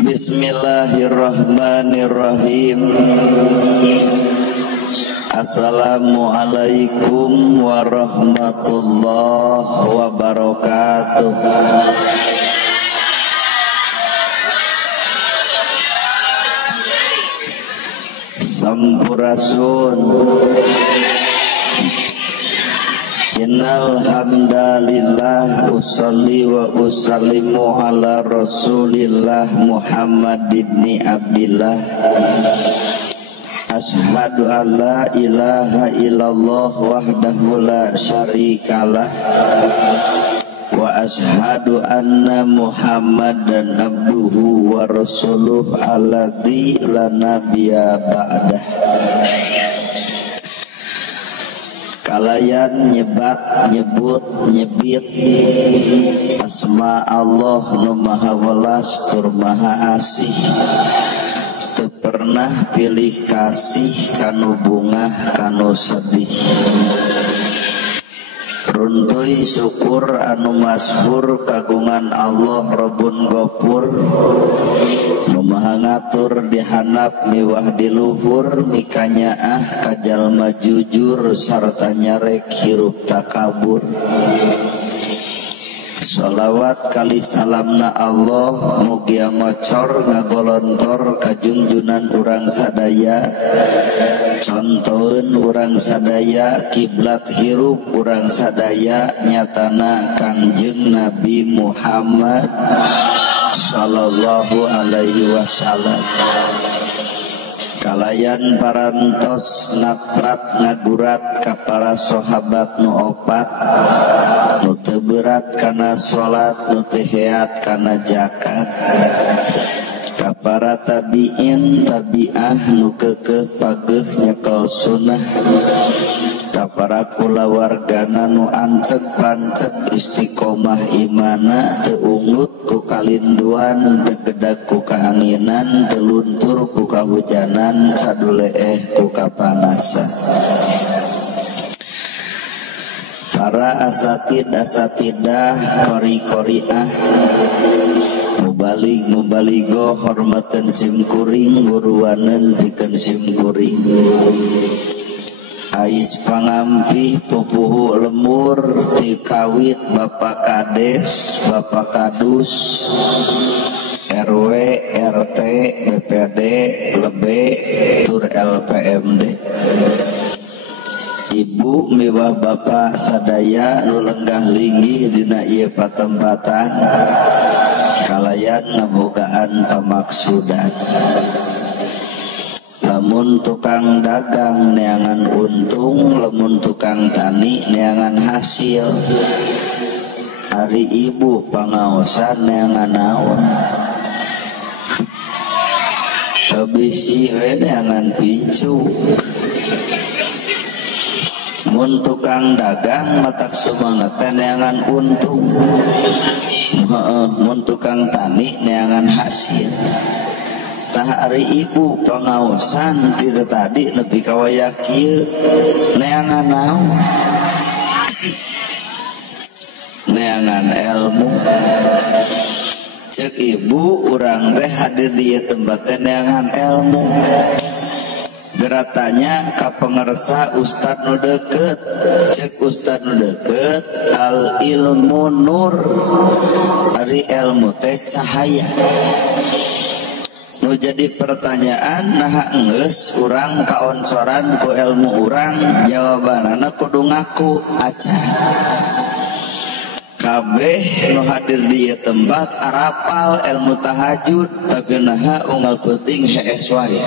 Bismillahirrahmanirrahim. Assalamualaikum warahmatullahi wabarakatuh. Sampurasun. Innal hamdalillah usolli wa usallimu ala Rasulillah Muhammad ibni Abdillah. Ashhadu an la ilaha illallah wahdahu la syarikalah wa ashhadu anna Muhammadan abduhu wa rasuluh alladzi la nabiyya ba'dah. Kalayan nyebat, nyebut, nyebit asma Allah nu maha welas tur maha asih, teu pernah pilih kasih kanu bungah kanu sedih. Runtuy syukur anu masyhur kagungan Allah Rabbun Ghafur nu maha ngatur dihandap miwah di luhur mikanyaah kajalma jujur sarta nyarek hirup takabur. Sholawat kali salamna Allah mugia ngocor ngagolontor kajungjunan urang sadaya, contoheun urang sadaya, kiblat hirup urang sadaya nyatana Kangjeng Nabi Muhammad sallallahu alaihi wasallam. Kalayan parantos natrat ngagurat ka para sahabat nu opat nu teu berat kana salat nu teu heat kana zakat, ka para tabi'in tabi'ah nu keukeuh pageuh nyekel sunnah, ka para kulawargana nu ancek pancek istiqomah imana teu ungut ku kalinduan teu gedag ku kaanginan teu luntur ku kahujanan sadule ku kapanasan. Para asatidah kori-koriah mubaligo hormatan simkuring guruaneun pikeun simkuring. Ais pangampi pupuhu lemur ti kawit Bapak Kades, Bapak Kadus, RW, RT, BPD, LB, tur LPMD. Ibu miwah bapak sadaya nu lenggah linggih dina ieu patempatan kalayan ngabogaan pamaksudan. Lamun tukang dagang neangan untung, lamun tukang tani neangan hasil. Ari ibu pangaosan neangan naon. Kabisi we neangan pincu. Mun tukang dagang matak sumanget neangan untung. Mun tukang tani neangan hasil. Tah ari ibu pangaosan tidak tadi nepi ka wayah kieu neangan naon? Neangan ilmu. Cek ibu urang teh hadir di tempat teh neangan ilmu. Geratanya ka pengersa ustad nu deukeut. Cek ustad nu deukeut al ilmu nur. Ari ilmu teh cahaya. Nu jadi pertanyaan nah geus urang kaonsoran ku ilmu urang jawabanana kudu ngaku acan. Kabeh nu hadir di tempat arapal ilmu tahajud tapi naha unggal peuting hees wae.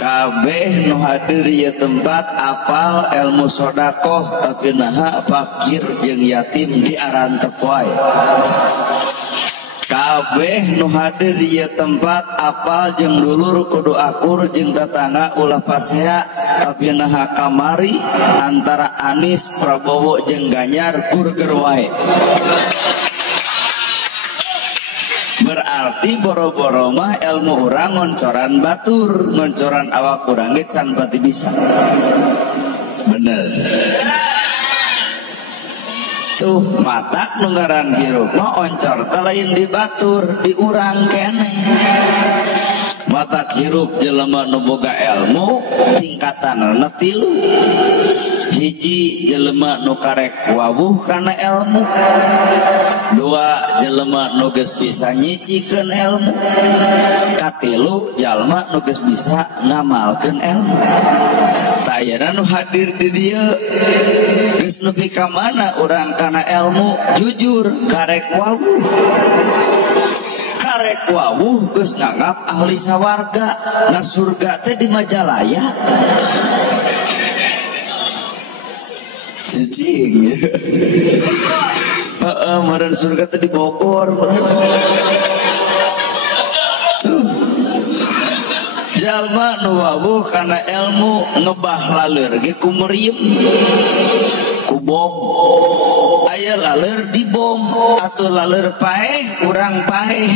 Kabeh nu hadir di tempat apal ilmu sodakoh tapi naha fakir jeung yatim diarantep wae. Kabeh nu hadir di tempat apal jeung dulur kudu akur jeung tetangga ulah pasea tapi naha kamari antara Anies Prabowo jeung Ganjar kurger wae. Berarti boro-boro mah ilmu urang ngoncoran batur, ngoncoran awak urang ge can pati bisa. Bener. tuh mata nunggaran hirup mah oncor lain di batur di urang kene. Mata hirup jelema nu boga ilmu tingkatanna tilu. Hiji jelema nu karek wawuh kana ilmu. Dua jelema nu geus bisa nyicikeun ilmu. Katilu jalma nu geus bisa ngamalkeun ilmu. Tayana nu hadir di dieu geus nepi ka mana urang kana ilmu jujur karek wawuh. Karek wawuh geus nganggap ahli sawarga na surga teh di Majalaya. Cicing ya. Meureun surga teh di Bogor. Jalma nu wawuh kana ilmu ngebah laleur ge ku merium ku bom. Aya laleur di bom atuh laleur paeh urang paeh.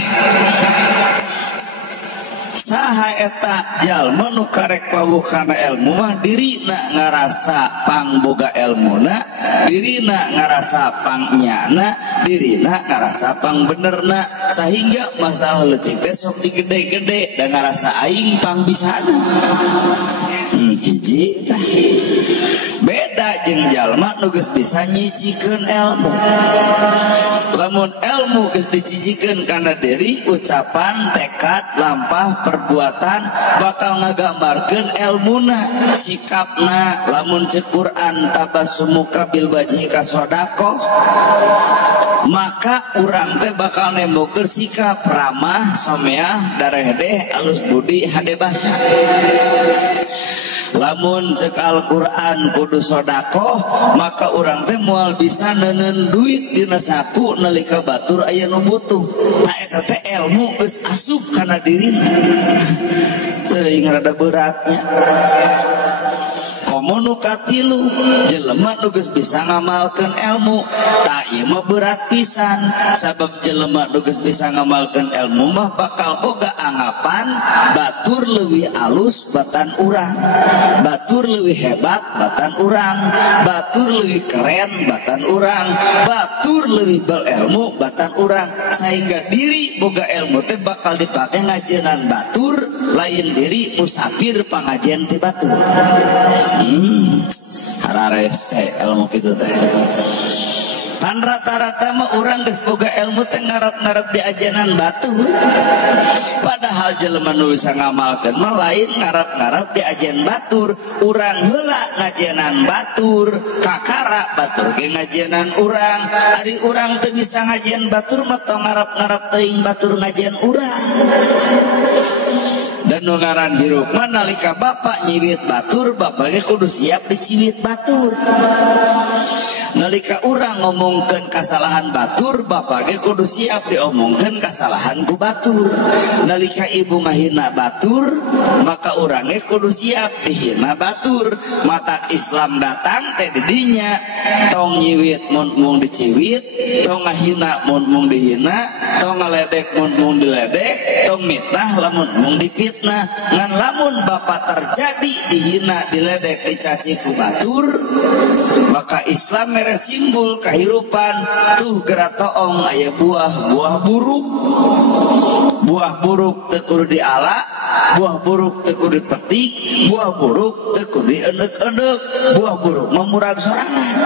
Saha eta jalma nu karek wawuh kana ilmu mah dirina ngarasa pangboga ilmuna, dirina ngarasa pangnyana, dirina ngarasa pang benerna, sehingga masalah leutik teh sok digede-gede dan ngarasa aing pang bisana. Hiji tah beda jeung jalma nu geus bisa nyicikeun ilmu. Lamun ilmu geus dicicikeun kana diri, ucapan, tekad, lampah, perbuatan bakal ngagambarkeun ilmuna, sikapna. Lamun ceuk Quran tabassumuka bil wajhi ka sedekah, maka urang teh bakal nembokeun sikap ramah, someah, daredeh, alus budi, hade basa. Lamun cek Al-Quran kudu sodako, maka orang teh moal bisa neuneun duit dina saku nalika batur aya nu butuh. Ta eta teh ilmu geus asup kana dirina. Teuing rada beratnya. Komo katilu jelema nu geus bisa ngamalkeun ilmu, ta ieu mah berat pisan. Sabab jelema nu geus bisa ngamalkeun ilmu mah bakal boga anggapan batur leuwih alus batan urang, batur leuwih hebat batan urang, batur leuwih keren batan urang, batur leuwih berilmu batan urang. Sehingga diri boga ilmu teh bakal dipake ngajienan batur, lain diri musafir pangajian ti batur. Hararese ilmu kitu teh. Pan rata-rata mah urang geus boga ilmu teh ngarep-ngarep di ajenan batur. Padahal jelema nu bisa ngamalkeun mah lain ngarep-ngarep di ajen batur. Urang heula ngajenan batur, kakara batur ge ngajenan urang. Ari urang teu bisa ngajen batur mah tong ngarep-ngarep teuing batur ngajen urang. Dan nungaran hirup manalika bapak nyiwit batur, bapak ge kudu siap diciwit batur. Nalika urang ngomongkeun kasalahan batur, bapak ge kudu siap diomongkeun kasalahan ku batur. Nalika ibu ngahina batur, maka urang ge kudu siap dihina batur. Matak Islam datang teh di dinya tong nyiwit mun mung diciwit, tong ngahina mun mung dihina, tong ngaledek mun mung diledek, tong mitnah lamun mung dipit. Nah, ngan lamun bapak terjadi dihina, diledek, dicaci ku batur, maka Islam mere simbol kehidupan. Tuh gerak toong aya buah buruk. Buah buruk teu kudu diala, buah buruk teu kudu dipetik, buah buruk teu kudu dieneuk-eneuk, buah buruk memurag sorangan.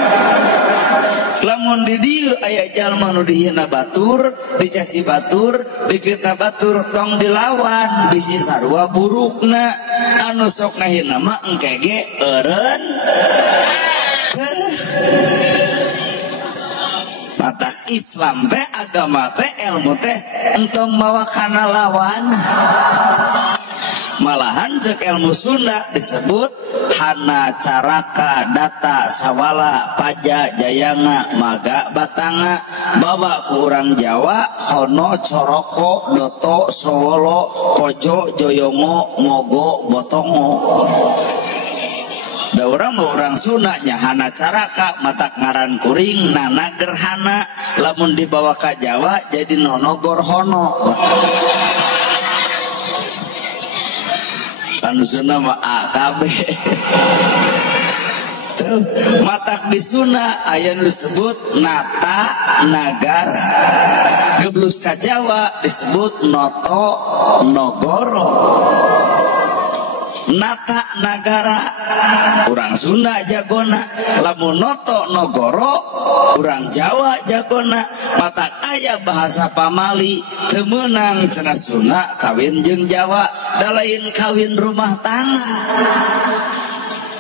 Lamun di dieu aya jalma nu dihina batur, dicaci batur, dipitnah batur, tong dilawan bisi sarua burukna. Anu sok ngahina mah engke ge eureun. Mata Islam teh agama teh ilmu teh entong mawa kana lawan. Malahan cek ilmu Sunda disebut hana caraka data sawala paja jayanga maga batanga. Bawa ke orang Jawa hono coroko doto sowolo pojo joyongo mogo botongo. Da orang mau orang Sunda nya hana caraka matak ngaran kuring nana gerhana. Lamun dibawa ke Jawa jadi nono gorhono. Anu Sunda mah AKB. Tuh, matak di Sunda aya nu disebut nata nagara. Geblus ka Jawa disebut noto nogoro. Nata nagara urang Sunda jagona, lamun noto nogoro urang Jawa jagona. Matak aya bahasa pamali teu meunang cenah Sunda kawin jeung Jawa, da lain kawin rumah tangga.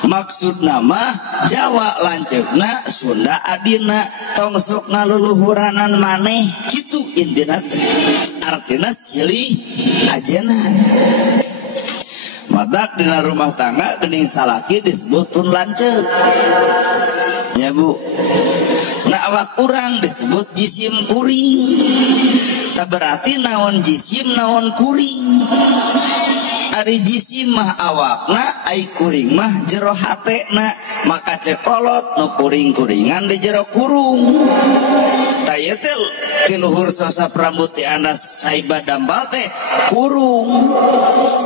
Maksud nama Jawa lanceukna, Sunda adina, tong sok ngaluluhuranan maneh kitu intina. Artina silih ajena. Matak dina rumah tangga geuning salaki disebut pun lanceuk. Ya Bu. Nah awak urang disebut jisim kuring. Tak berarti naon jisim naon kuring. Ari jisim mah awakna, ai kuring mah jero hatena. Maka cekolot nu kuring-kuringan di jero kurung. Taya teh ti luhur sosap rambut ti anas saiba dambal teh kurung.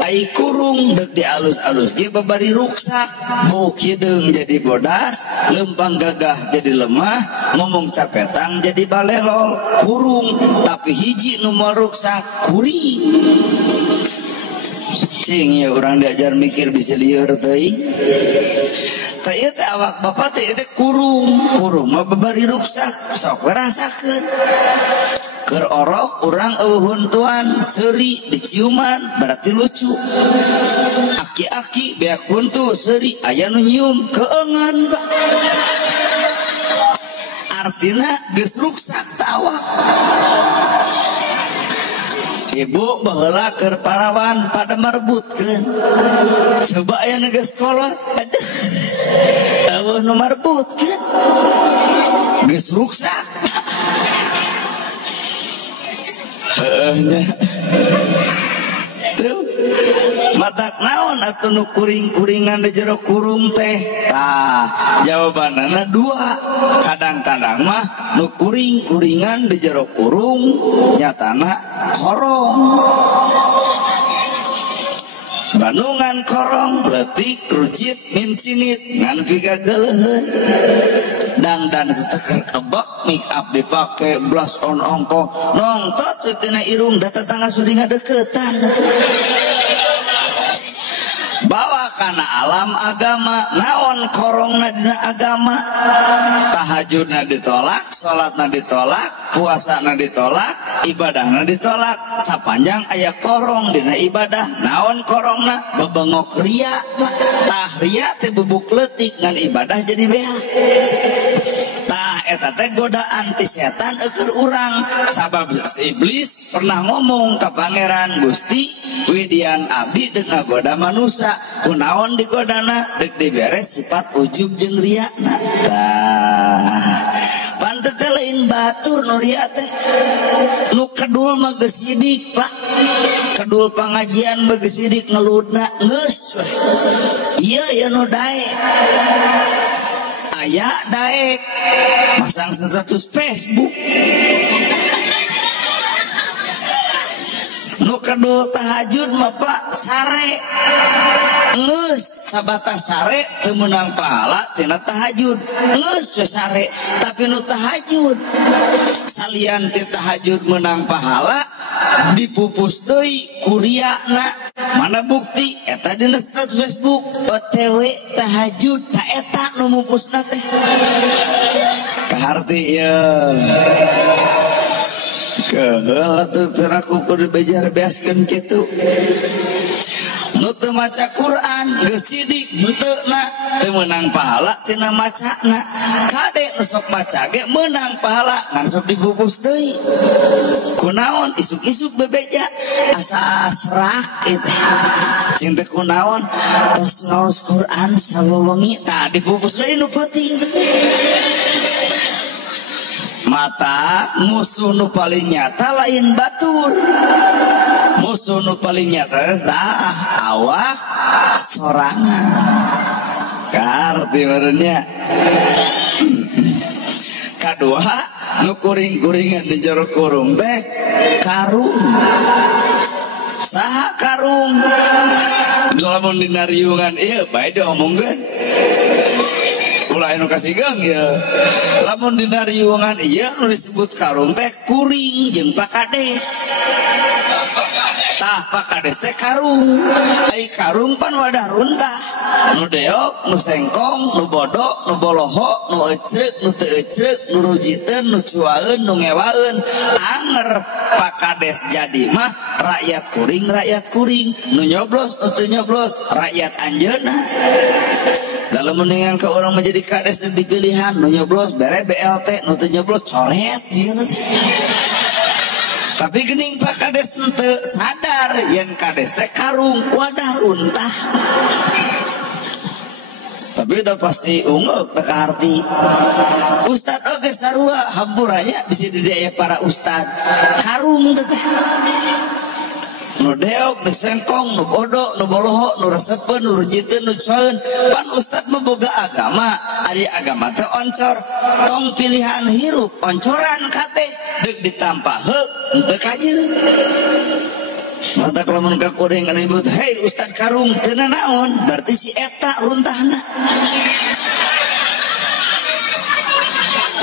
Ai kurung dek dialus-alus ge babari ruksak. Bau kideung jadi bodas, lempang gagah jadi lemah, ngomong capetang jadi balelol. Kurung, tapi hiji nu moal ruksak kuring. Cing ya orang diajar mikir bisa lieur teuing. Teh teh awak bapak teh kurung mah babari ruksak sok rasakeun. Keur orok urang eueuh huntuan seuri diciuman berarti lucu. Aki-aki beak huntu seuri aya nu nyium keungeun Pak. Artina geus ruksak teh awak. Ibu baheula keur parawan pada marbutkeun. Coba aya nu geus kolot. Eueuh nu marbutkeun. Geus ruksak. Heuhnya. Tuh. Matak naon atuh nu kuring-kuringan di jero kurung teh? Tah, jawabanana dua. Kadang-kadang mah nu kuring-kuringan di jero kurung nyatana korong. Bandungan korong letik rujit mincinit ngan pika geuleheun. Dangdan seteker kebak make up dipake blush on ongko nongtot tina irung da tetangga sudi ngadeukeutan. Bawa kana alam agama, naon korongna dina agama. Tahajudna ditolak, salatna ditolak, puasana ditolak, ibadahna ditolak. Sapanjang aya korong dina ibadah, naon korongna? Bebengok ria. Tah ria teh bubuk leutik ngan ibadah jadi beak. Tah eta teh godaan ti setan keur urang. Sabab iblis pernah ngomong ka pangeran, Gusti widian abdi deuk ngagoda manusia. Kunaon digodana? Deuk diberes sifat ujub jeung riana. Tah panteu teh lain batur nu ria teh. Nu kedul mah geus sidik Pak. Kedul pangajian mah geus sidik ngeludna geus we. Ieu ya nu daek. Aya daek masang status Facebook. Nu kedul tahajud mah Pak sare. Geus sabatas sare teu meunang pahala tina tahajud. Geus we sare, tapi nu tahajud salian ti tahajud meunang pahala dipupus deui ku riana. Mana bukti eta dina status Facebook OTW tahajud ta eta nu mupusna teh. Kaharti ya. Keheul atuh piraku kudu bejar beaskeun kitu. Nu teu maca Quran geus sidik heuteuna teu meunang pahala tina macana. Kade nu sok maca ge meunang pahala ngan sok dipupus deui. Kunaon isuk-isuk bebeja asa serak itu. Cing teh kunaon tos ngaos Quran sawewengi tah dipupus deui nu penting. Mata musuh nu paling nyata lain batur. Musuh nu paling nyata tah awak sorangan. Karti barunya. Kadua nu kuring-kuringan di jero kurung teh karung. Saha karung? Lamun dina riungan ieu bae diomongkeun. ulah anu kasigang ya. Lamun dina riungan ieu nu disebut karung teh kuring jeung pakades. Tah pakades teh karung. Ai karung pan wadah runtah. Nu deok, nu sengkong, nu bodok, nu boloho, nu ecreuk, nu teu ecreuk, nu rujiteun, nu cuaeun, nu ngewaeun. Anger pakades jadi mah rakyat kuring, nu nyoblos, nu teu nyoblos, rakyat anjeunna. Dalam mendingan ke orang menjadi kades dan dipilihan, nu nyoblos bere BLT, nu teu nyoblos coret jeung. Tapi gening pak kades teu sadar yen kades teh karung wadah runtah. Tapi udah pasti unggul pekarti. Ustad oge sarua hampurannya bisa didaya para ustad. Karung teh. Nu deok, nu sengkong, nu bodok, nu boloho, nu resepen, nu rujiteun, nu cuaeun. Pan ustad memboga agama, ari agama teh oncor. Tong pilihan hirup, oncoran kabeh deuk ditampah heuk teu kajeuh. Mata kalau mun ka kuring kana nyebut, "Hei Ustad Karung, teu naon?" Berarti si eta runtahna.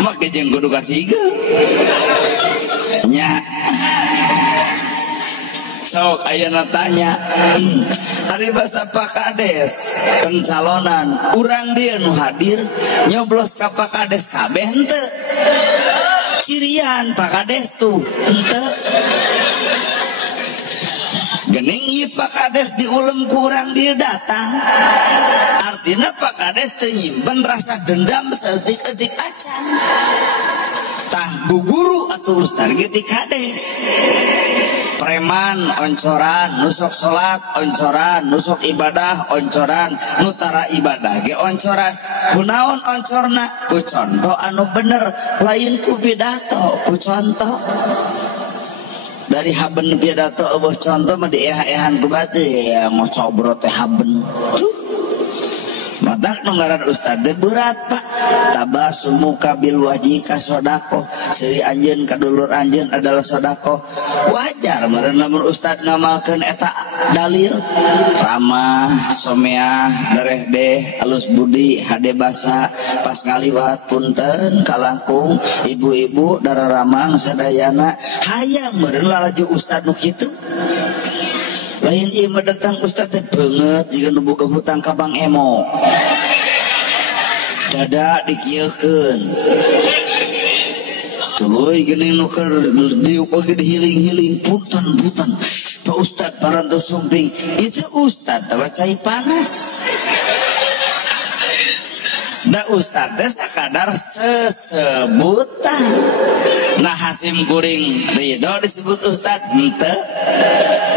Make jeung kudu kasigeung. Nya. Sok ayeuna tanya, ari basa pakades pencalonan, urang dia nu hadir nyoblos ka pakades kabeh henteu. Cirian pakades tuh henteu. Gening ieu pakades diulem kurang dia datang. Artinya pakades teu nyimpen rasa dendam saeutik-eutik acan. Tah guguru atuh ustad ge ti kades. Preman oncoran, nusok salat oncoran, nusok ibadah oncoran, nutara ibadah ge oncoran. Kunaon oncorna? Ku contoh anu bener, lain ku pidato, ku contoh. Dari haben pidato eueuh contoh mah dieha-ehan ku batu ya mau cobrot teh haben. Madak nu ngaran ustad teh berat Pak. Tabasumu kabil wajika sodako. Seri anjeun ka dulur anjeun adalah sodako. Wajar meureun lamun ustad ngamalkeun eta dalil. Ramah, someah, dareh alus budi, hade basa, pas ngaliwat punten kalangkung, ibu-ibu dararamang sadayana. Hayang meureun lalaju ustad nu kitu. Lain ieu mah datang ustad teh beungeut jiga nu boga hutang ka Bang Emo. Dada dikieukeun. Tuluy geuning nu keur diuk oge dihiling-hiling punten. Pak Ustad parantos sumping. Itu ustad teh cai panas. Da ustad teh sakadar sesebutan. Nah Hasim Kuring ridho disebut ustad henteu.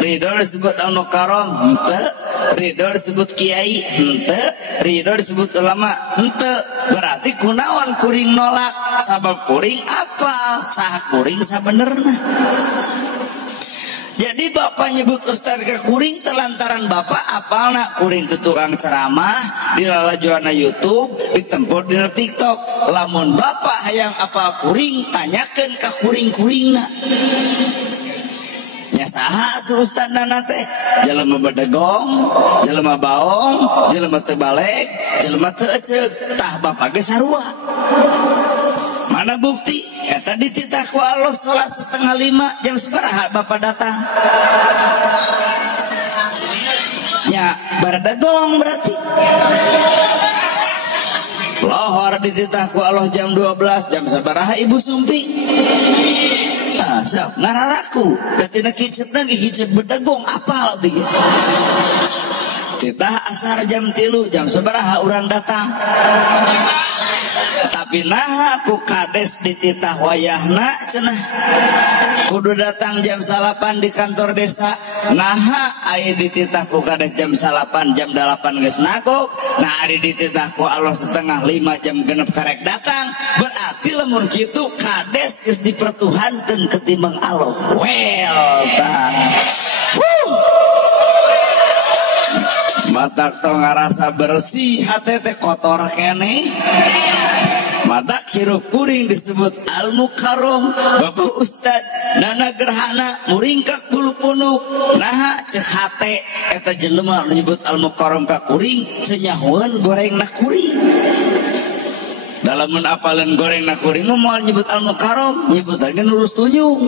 Ridho disebut anu karom henteu. Ridho disebut kiai henteu. Ridho disebut ulama henteu. Berarti kunaon kuring nolak? Sabab kuring apa? Sah kuring sabenerna. Jadi bapak nyebut ustad ke kuring telantaran bapak apalna kuring itu tukang ceramah di lalajuana YouTube, ditempur di TikTok. Lamun bapak hayang apa kuring tanyakan ke kuring-kuringna. Nya saha atuh ustad nana teh? Jelema badegong, jelema baong, jelema teu balek, jelema teu eceuk. Tah bapak ge sarua. Mana bukti? Eta dititah ku Allah salat 4:30 jam sabaraha bapak datang? Ya baradagong berarti. Lohor dititah ku Allah jam 12 jam sabaraha ibu sumpi? Nah, sok ngararaku. Datina kicepna ge kicep bedagong apal bieu. Titah asar jam 3 jam sabaraha urang datang? Tapi nah ku kades dititah wayahna cenah kudu datang jam 8 di kantor desa. Nah aya dititah ku kades jam 8 jam 8 geus nagok. Nah ari dititah ku Allah 4:30 jam genep karek datang. Berarti lamun kitu kades geus dipertuhankeun ketimbang Allah. Well tah. Matak tong ngarasa bersih hati teh kotor kene. Matak hirup kuring disebut al-mukarrom. Bapak ustad nana gerhana muringkak bulu punuk. Nah cek hate eta jelema menyebut al-mukarrom ka kuring teu nyahoeun goreng na kuring. Dalam apalan goreng na kuring mau nyebut Al-Mukarram, nyebut lagi Nurus Tuyung.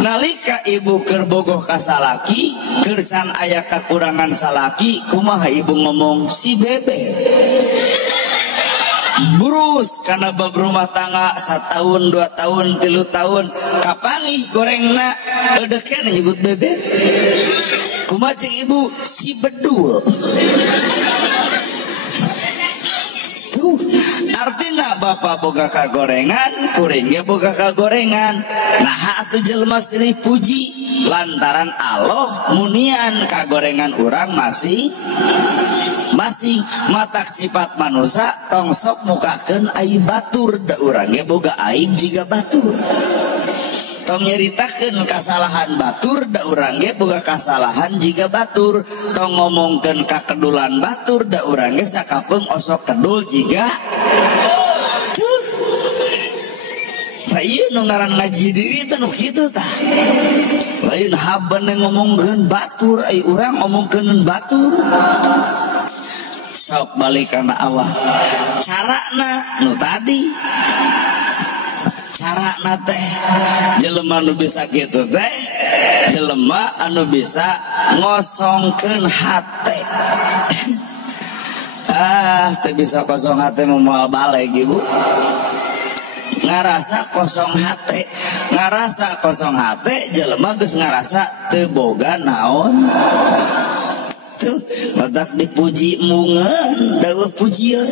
Nalika ibu keur bogoh ka salaki, keur can aya kakurangan salaki, kumaha ibu ngomong si bebe. Burus karena bab rumah tangga 1 tahun 2 tahun 3 tahun kapangih gorengna eudeukeun nyebut bebe. Kumaha cing ibu si bedul. Tuh, artinya bapak boga kagorengan, kuring ge boga kagorengan. Nah atuh jelema silih puji lantaran Allah munian kagorengan urang masih matak sifat manusia tong sok mukakeun aib batur da urang ge boga aib jiga batur. Tong nyeritakeun kasalahan batur da urang ge boga kasalahan jiga batur. Tong ngomongkeun kakedulan batur da urang ge sakapeung osok kedul jiga. Tah ieu nu ngaran ngaji diri teh nu kitu tah. Lain haban ngomongkeun batur ai urang ngomongkeun batur. Sok balik kana awal. Carana nu tadi. Carana teh jelema anu bisa kitu teh jelema anu bisa ngosongkeun hate. Teh bisa kosong hate moal balik ibu. Ngarasa kosong hate, ngarasa kosong hate jelema geus ngarasa teu boga naon. Tuh, badak dipuji mungan daeuh pujian.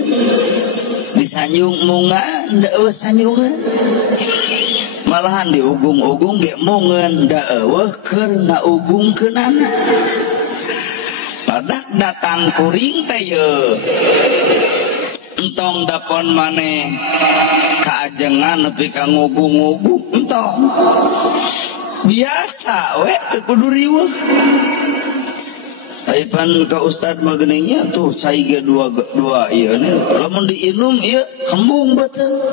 Disanjung mungan daeuh sanjungan. Malahan diugung-ugung ge mungan daeuh keur ngaugungkeunana. Badak datang kuring teh yeuh. Entong dapon maneh kaajengan nepi ka ngugung-ngugung entong. Biasa we teu kudu riweuh. Aipan ka ustad mah geuningnya tuh cai ge dua ieu nih lamun diinum ieu kembung beuteung.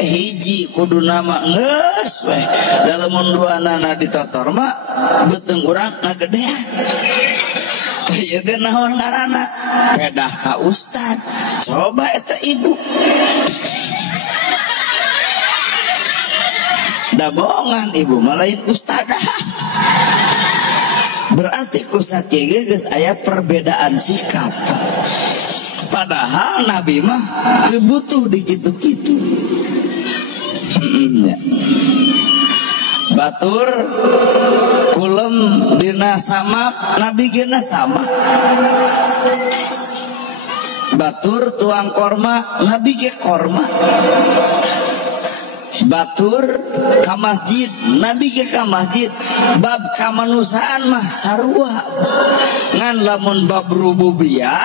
Hiji kudu nama geus we. Da lamun duanana ditotor mah beuteung urang ngagedean. Ieu teh naon ngaranna? Pedah ka ustad. Coba eta ibu. Da bohongan ibu malain ustadah. Berarti kusakieu geus aya perbedaan sikap. Padahal Nabi mah teu butuh dikitu-kitu. Batur kulem dina sama Nabi gena sama. Batur tuang korma Nabi ge korma. Batur ka masjid Nabi ge ka masjid. Bab kamanusaan mah sarua. Ngan lamun bab rububiyah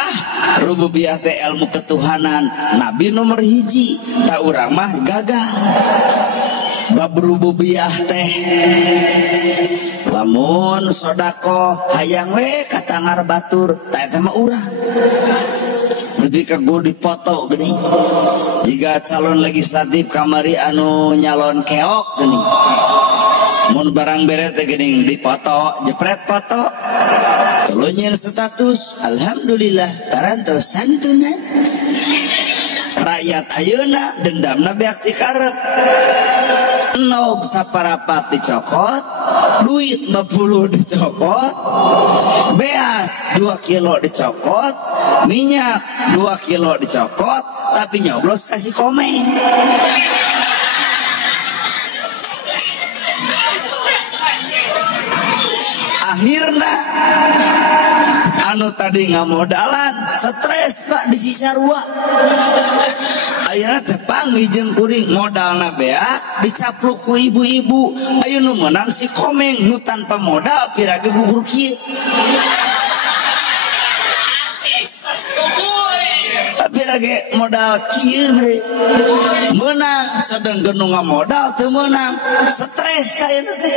teh ilmu ketuhanan Nabi nomor hiji. Ta urang mah gagal. Bab rububiyah teh lamun sodako hayang we katangar batur ta eta mah urang. Lebih ke gue dipoto gini. Jika calon legislatif kamari anu nyalon keok gini. Mun barang beret gini dipoto jepret foto. Telunyin status alhamdulillah tarantos santunan. Rakyat ayeuna dendamna beak ti karep. Enog saparapat dicokot, duit 50 dicokot, beas 2 kilo dicokot, minyak 2 kilo dicokot, tapi nyoblos kasih komen. Akhirnya anu tadi ngamodalan stres pak di Cisarua. Ayeuna teh panggih jeung kuring modalna beak dicapluk ku ibu-ibu. Ayo nu menang si Komeng nu tanpa modal pirage gugur kieu. Pirage modal kieu bre. Menang sedeng nu ngamodal teu meunang stres ka ieu teh.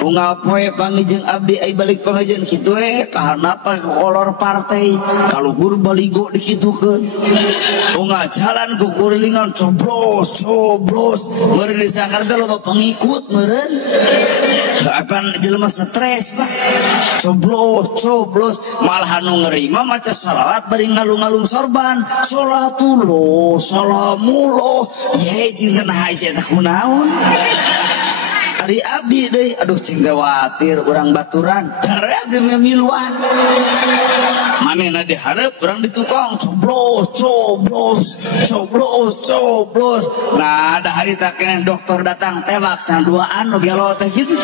Unggal poe panggih jeung abdi ai balik pangajian kitu we kahanapa kolor partai kaluhur baligo dikitukeun. Unggal jalan ku kurilingan coblos meureun di Jakarta loba pengikut meureun. Apa jelema stres Pak, coblos malah anu ngerima maca sholawat bari ngalung-ngalung sorban sholatullah salamullah ye jeung kana hae teh kunaon ari abdi deui aduh cing khawatir urang baturan dare abdi memiluan manehna dihareup urang di tukang coblos nah ada hari tak keneh dokter datang tewak sanduaan nu gelo teh kitu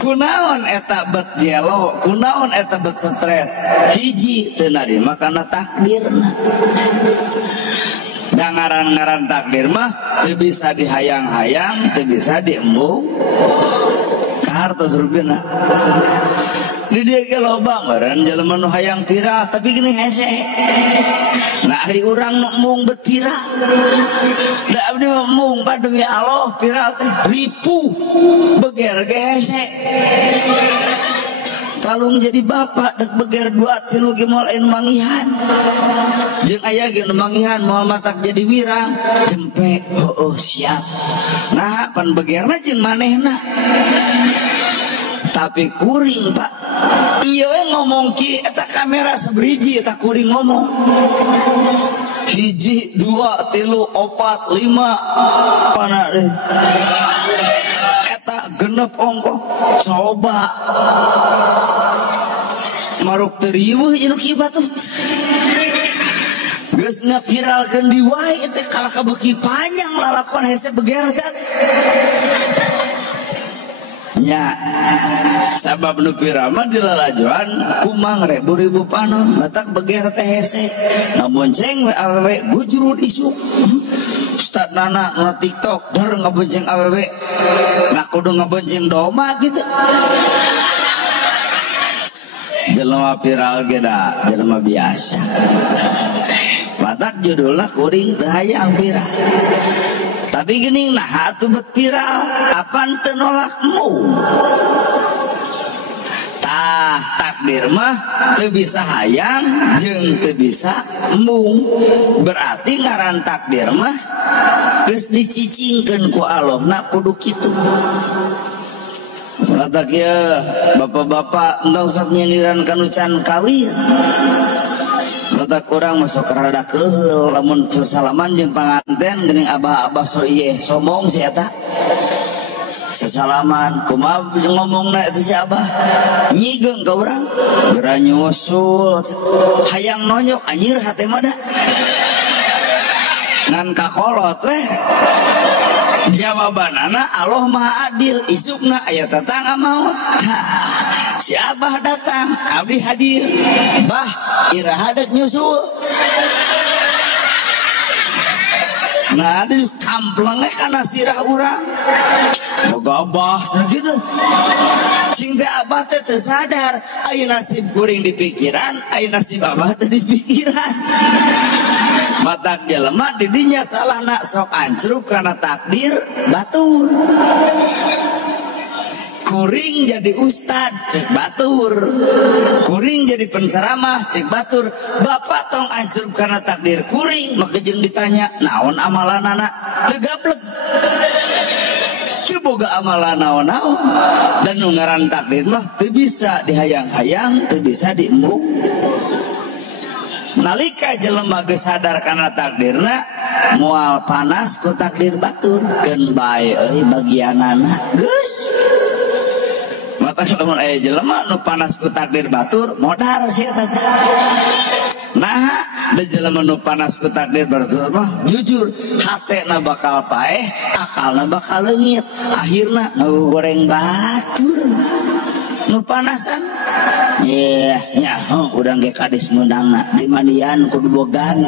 kunaon eta bet gelo kunaon eta bet stres hiji teu narima kana takdirna da ngaran-ngaran takdir mah teu bisa dihayang-hayang teu bisa diembung ka harta surupina di dia ge loba ngaran jelema nu hayang viral tapi gini hese nah ari urang nu embung bet viral da abdi embung demi Allah viral teh ripu beger ge hese kalung jadi bapak dek beger 2-3 ge moal anu mangihan jeung aya ge nu mangihan moal matak jadi wirang jempe heueuh siap nah pan begerna jeung manehna tapi kuring Pak ieu ngomong ki eta kamera sabriji eta kuring ngomong 1 2 3 4 5 pana deh genep ongko coba maruk teriuh inu kibatut geus ngapiralkeun di wae teh kalah kabeuki panjang lalakon hese beger teh nya sabab nu pirama dilalajoan kumang ribu panon matak beger teh hese ngabonceng we awewe gujrud isuk Ustaz Nana na TikTok dar ngabonceng awewe nah kudu ngabonceng doma gitu jelema viral ge da jelema biasa matak judulna kuring teu hayang viral tapi geuning nah atuh bet viral apan teu nolakmu tah takdir mah teu bisa hayang jeung teu bisa embung berarti ngaran takdir mah geus dicicingkeun ku Allah na kudu kitu matak ya bapak-bapak entah usah nyeniran kanu can kawin matak urang masuk rada keheul lamun sesalaman jeung panganten geuning abah-abah so ieu sombong si eta sesalaman kumaha ngomongna eta si abah nyigeung ka urang geura nyusul hayang nonyok anjir hate mah da ngan kakolot weh jawabanana Allah Maha Adil isukna aya tatangga maut si abah datang abdi hadir bah iraha dek nyusul nah di kamplengnya kana sirah urang boga abah sakitu cing teh abah teh teu sadar aya nasib kuring di pikiran aya nasib abah teh di pikiran matak jelema di dinya salahna sok ancruk karena takdir batur kuring jadi ustad cek batur kuring jadi penceramah cek batur bapak tong ancruk karena takdir kuring maka jeung ditanya naon amalanana teu gablek teu boga amalan naon-naon dan nu ngaran takdir mah teu bisa dihayang-hayang teu bisa diembuk nalika jelema geus sadar kana takdirna moal panas ku takdir batur keun bae euy bagianana geus mata lamun aya jelema nu panas ku takdir batur modar sia eta nah da jelema nu panas ku takdir batur mah jujur hatena bakal paeh akalna bakal leungit akhirna ngagoreng batur nu panasan nyaho urang ge kades meundangna di mandian kudu bogaan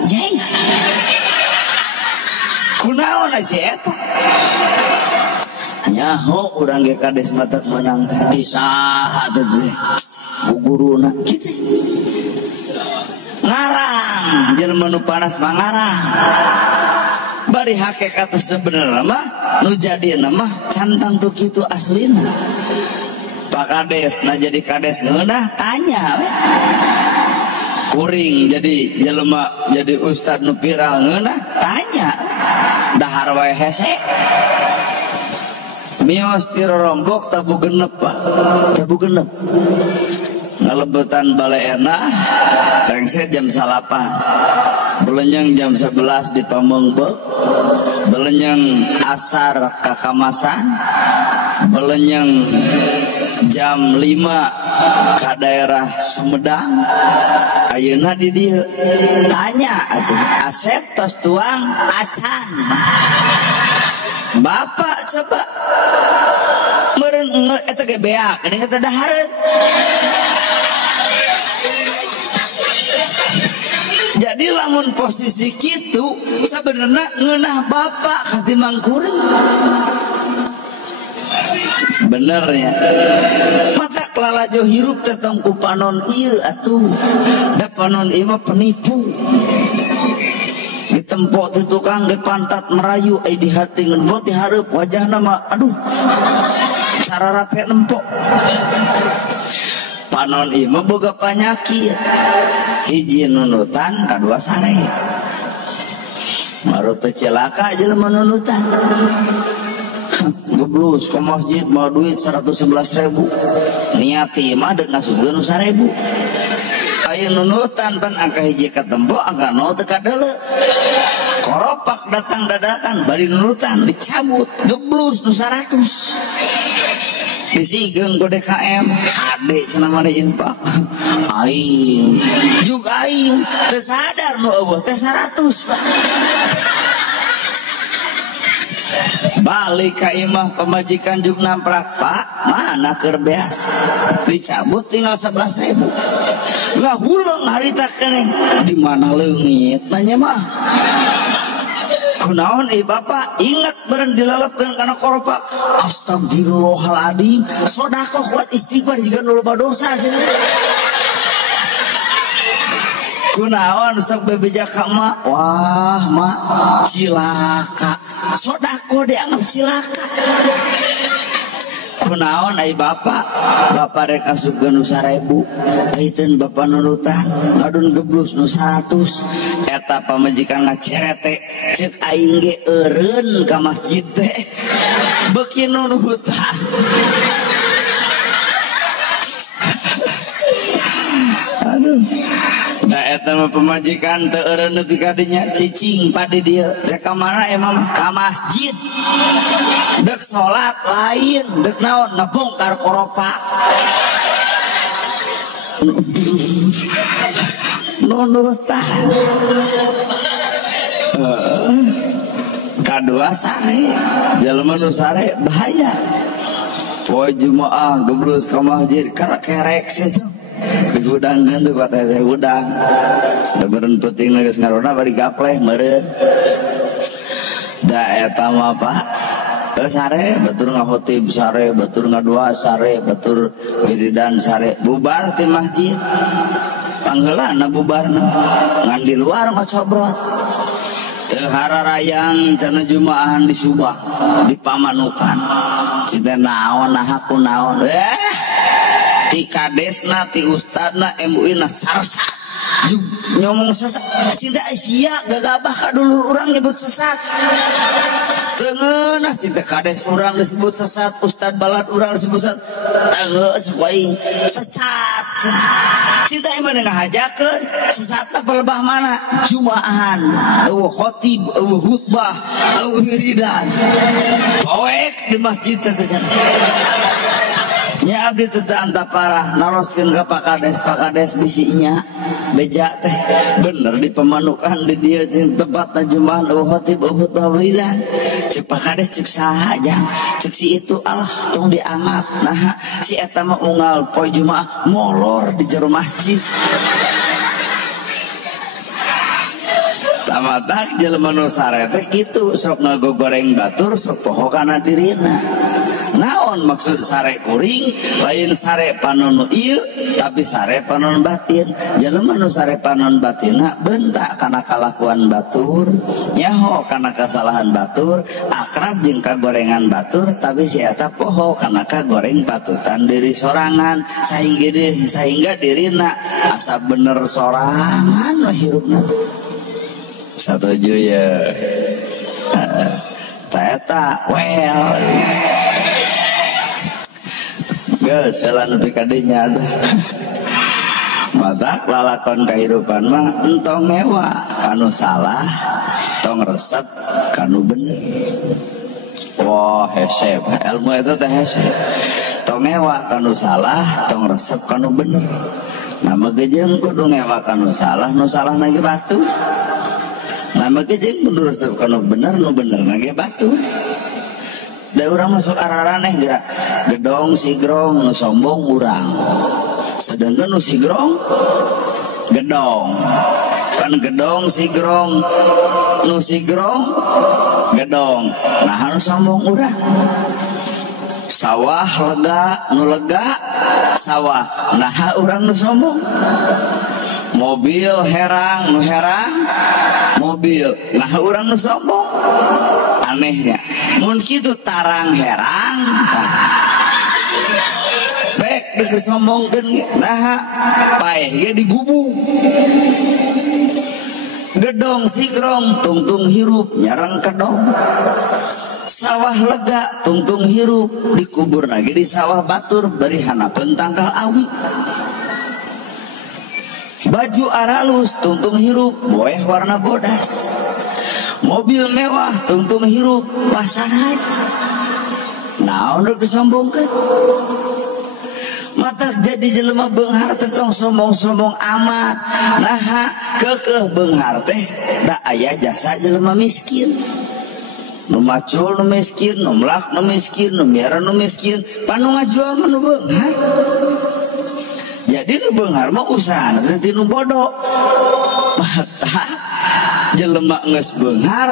kunaon si eta nyaho urang ge kades matak meunang teh di saha teh guguruna kitu ngarang jelema nu panas mah ngarang bari hakikat sebenarnya mah nu jadina mah cantang tuh kitu aslina Pak Kades, nah jadi kades ngeunah tanya kuring jadi jelema jadi ustad nu viral ngeunah tanya dahar wae hese mios ti rombok tabu genep Pak, tabu genep ngalebetan baleena rengse jam 8 belenyang jam 11 di Pamengpeuk belenyang asar ka Kamasan belenyang jam 5 ke daerah Sumedang ayeuna di dieu tanya atuh Asep tos tuang acan Bapak coba meureun eta ge beak geuning eta dahareun jadi lamun posisi kitu sebenarnya ngeunah bapak katimang kuring benernya mata kelalajo hirup tetong ku panon ieu atuh da panon ieu mah penipu ditempok ti tukang ge pantat merayu ai di hati ngeunbot di hareup wajahna mah aduh sararape nempok panon ieu mah boga panyakit hiji nunutan kadua sare marut teu celaka jelema nunutan geblus ke masjid mau duit 111.000 niati mah deuk ngasupkeun 1.000 aya nunutan pan angka hiji ka tembok angka 0 teu kadeuleu koropak datang dadakan bari nunutan dicabut geblus nu 100 disigeng ku DKM hade cenah mah infak aing jug aing teu sadar nu eueuh teh 100 Pak balik ka imah pemajikan jug namprak Pak mana keur beas dicabut tinggal 11.000 lah huleung harita keneh di mana leungit nanya mah kunaon Bapak ingat beren dilalapkeun kana koropa astagfirullahaladzim sodako kuat istighfar jika nu loba dosa cenah kunaon sok bebejak ka mak wah mak cilaka sodako dianggap cilaka kunaon ai bapak rek asupkeun nu 1.000 ayeuna bapak nunutan ngadun geblus nu 100 eta pamajikan ngacerete ceuk aing ge eureun ka masjid teh beuki nunutan aduh da eta mah pemajikan teu eureun nepi ka dinya cicing pade dieu rek ka mana emang ka masjid deuk salat lain deuk naon ngabongkar koropa nunutan kadua sare jelema nu sare bahaya poe Jumaah geblus ka masjid karena kerek situ digudangkeun tuh kata saya udang da beureun peuting geus ngarona bari gapleh meureun da eta mah Pak sare batur ngahotib sare batur ngadua sare batur wiridan sare bubar ti masjid panggeulana bubarna ngan di luar ngocobrot teu hararayang cenah Jumaahan di Subang di Pamanukan cinta naon nahaku naon ti kadesna ti ustadna MUI na sarsa jug ngomong sesat cinta sia gagabah ka dulur urang nyebut sesat teungeunah cinta kades urang disebut sesat ustad balad urang disebut sesat geus poe sesat cinta emang ngahajakeun sesatna pelebah mana Jumaahan eueuh khotib eueuh khutbah eueuh wiridan poek di masjid teh nya abdi teu anta parah naroskeun ka Pak Kades bisinya beja teh bener di Pamanukan di dieu tempatna Jumaahan eueuh khotib eueuh khutbah wiridan cek Pak Kades cek saha jang cek si itu alah tong dianggap nah si eta mah unggal poe Jumaah molor di jero masjid tamatak jelema nu sare teh kitu sok ngagogoreng batur sok poho kana dirina naon maksud sare kuring lain sare panon ieu tapi sare panon batin jelema nu sare panon batinna bentak kana kalakuan batur nyaho kana kesalahan batur akrab jeung kagorengan batur tapi si eta poho kana kagoreng patutan diri sorangan sehingga dirina asa bener sorangan hirupna. Setuju ya. Taeta well geus heula nepi ka dinya matak lalakon kehidupan mah entong ngewa kanu salah tong resep kanu bener. Wah hese ilmu itu teh hese tong ngewa kanu salah tong resep kanu bener. Nama gejeng kudu ngewa kanu salah nu salah nage batu. Nama gejeng kudu resep kanu bener nu bener nage batu. Da urang masuk araraneh gerak gedong sigrong nu sombong urang. Sedangkan nu sigrong gedong. Kan gedong sigrong nu sigrong gedong. Nah nu sombong urang. Sawah lega nu lega sawah. Nah urang nu sombong. Mobil herang nu herang mobil. Nah urang nu sombong. Anehnya mun kitu tarang herang bek disombongkeun nah paeh ge digubung. Gedong sigrong tungtung hirup nyareng kedong. Sawah lega tungtung hirup dikubur lagi di sawah batur bari hanapeun tangkal awi. Baju aralus tungtung hirup boeh warna bodas. Mobil mewah tungtung hirup pasaran. Naon rek disombongkeun. Matak jadi jelema beunghar teh tong sombong-sombong amat. Nah keukeuh beunghar teh da aya jasa jelema miskin. Nu macul nu miskin, nu melak nu miskin, nu miara nu miskin, panu ngajual mah nu beunghar. Jadi nu beunghar mah usahana teh nu bodoh. Matak jelema geus beunghar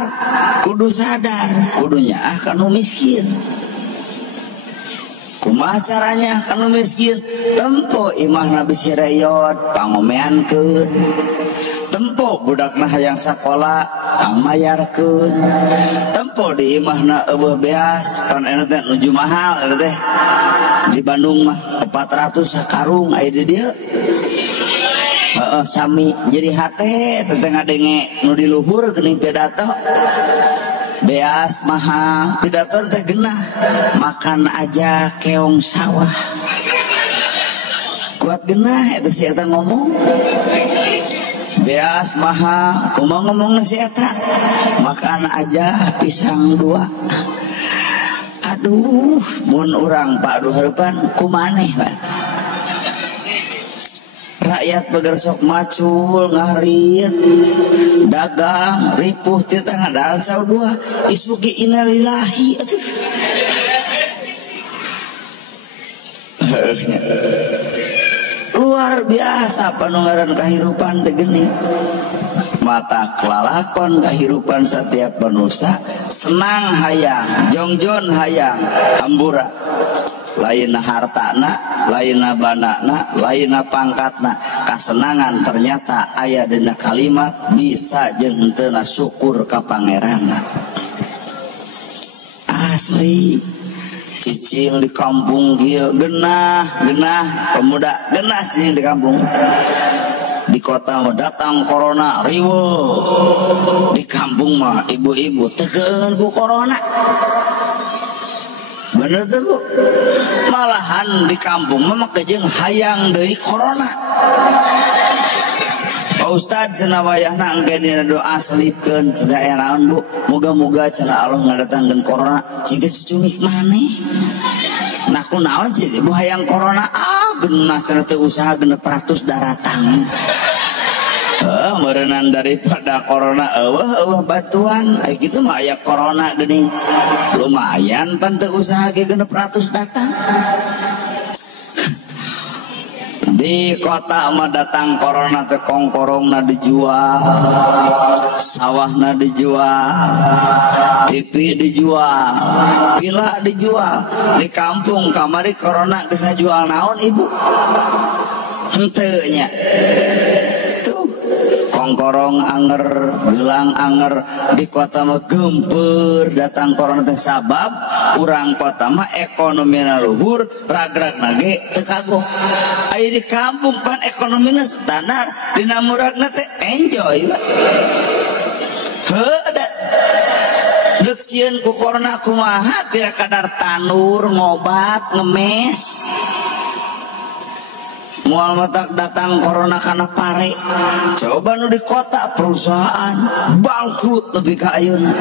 kudu sadar kudu nyaah kanu miskin. Kumaha caranya kanu miskin? Tempo imahna bisi reyot pangomeankeun. Tempo budakna hayang sakola pamayarkeun. Tempo di imahna eueuh beas pan eta teh nuju mahal eta teh. Di Bandung mah 400 sakarung aya di dieu. Sami jadi hate teteh ngadenge nu di luhur geuning pidato. Beas mahal pidato teh genah makan aja keong sawah. Kuat genah eta si eta ngomong. Beas mahal kumaha ngomongna si eta makan aja pisang 2. Aduh mun urang Pak Duhareupan kumaneh batuh. Rakyat begersok macul ngarit dagang ripuh ti tengah dal saudua isuki innalillahi luar biasa panunggaran kahirupan teh geni. Mata kelalakon kahirupan setiap manusia senang hayang jongjon hayang hambura. Lainna hartana, lainna bandana, lainna pangkatna. Kasenangan ternyata aya dina kalimat bisa jeung henteu syukur ka pangeranna. Asli cicing di kampung kieu genah pemuda genah cicing di kampung. Di kota mah datang corona riweuh. Di kampung mah ibu-ibu tegeun ku corona. Bener tuh Bu. Malahan di kampung mah kejeng hayang deui corona. Pak Ustad cenah wayahna engke dina doa selipkeun cenah naon Bu. Moga-moga cenah Allah ngadatangkeun corona ciga cucungik maneh. Nah kunaon sih ibu hayang corona genah cenah teu usaha 600 daratang. Merenang daripada corona eueuh bantuan aya kitu mah aya corona geuning lumayan pan teu usaha ge 600 datang. Di kota mah datang corona teh kongkorongna dijual, sawahna dijual, TV dijual, pila dijual. Di kampung kamari corona geus jual naon ibu? Henteu nya. Kongkorong anger, gelang anger. Di kota mah gempeur datang corona teh sabab urang kota mah ekonomina luhur, ragragna ge teu kagok. Aya di kampung pan ekonomina standar, dina muragna teh enjoy. Heuh Dek sieun ku korna kumaha biar kadar tanur ngobat ngemes. Mual matak datang corona kana pare. Coba nu di kota perusahaan bangkrut lebih ka ayeuna.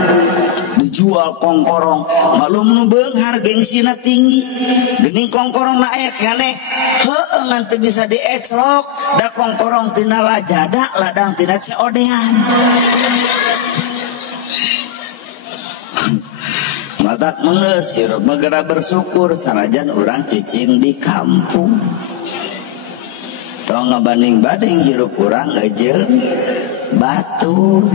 Dijual kongkorong. Malum nu beunghar gengsina tinggi. Geuning kongkorong na aya keneh. Heueuh ngan teu bisa dieclok. Da kongkorong tina lajada ladang tina ceodean. Matak meungeus hirup megara bersyukur sanajan urang cicing di kampung. Tong ngabanding-banding hirup urang jeung batur.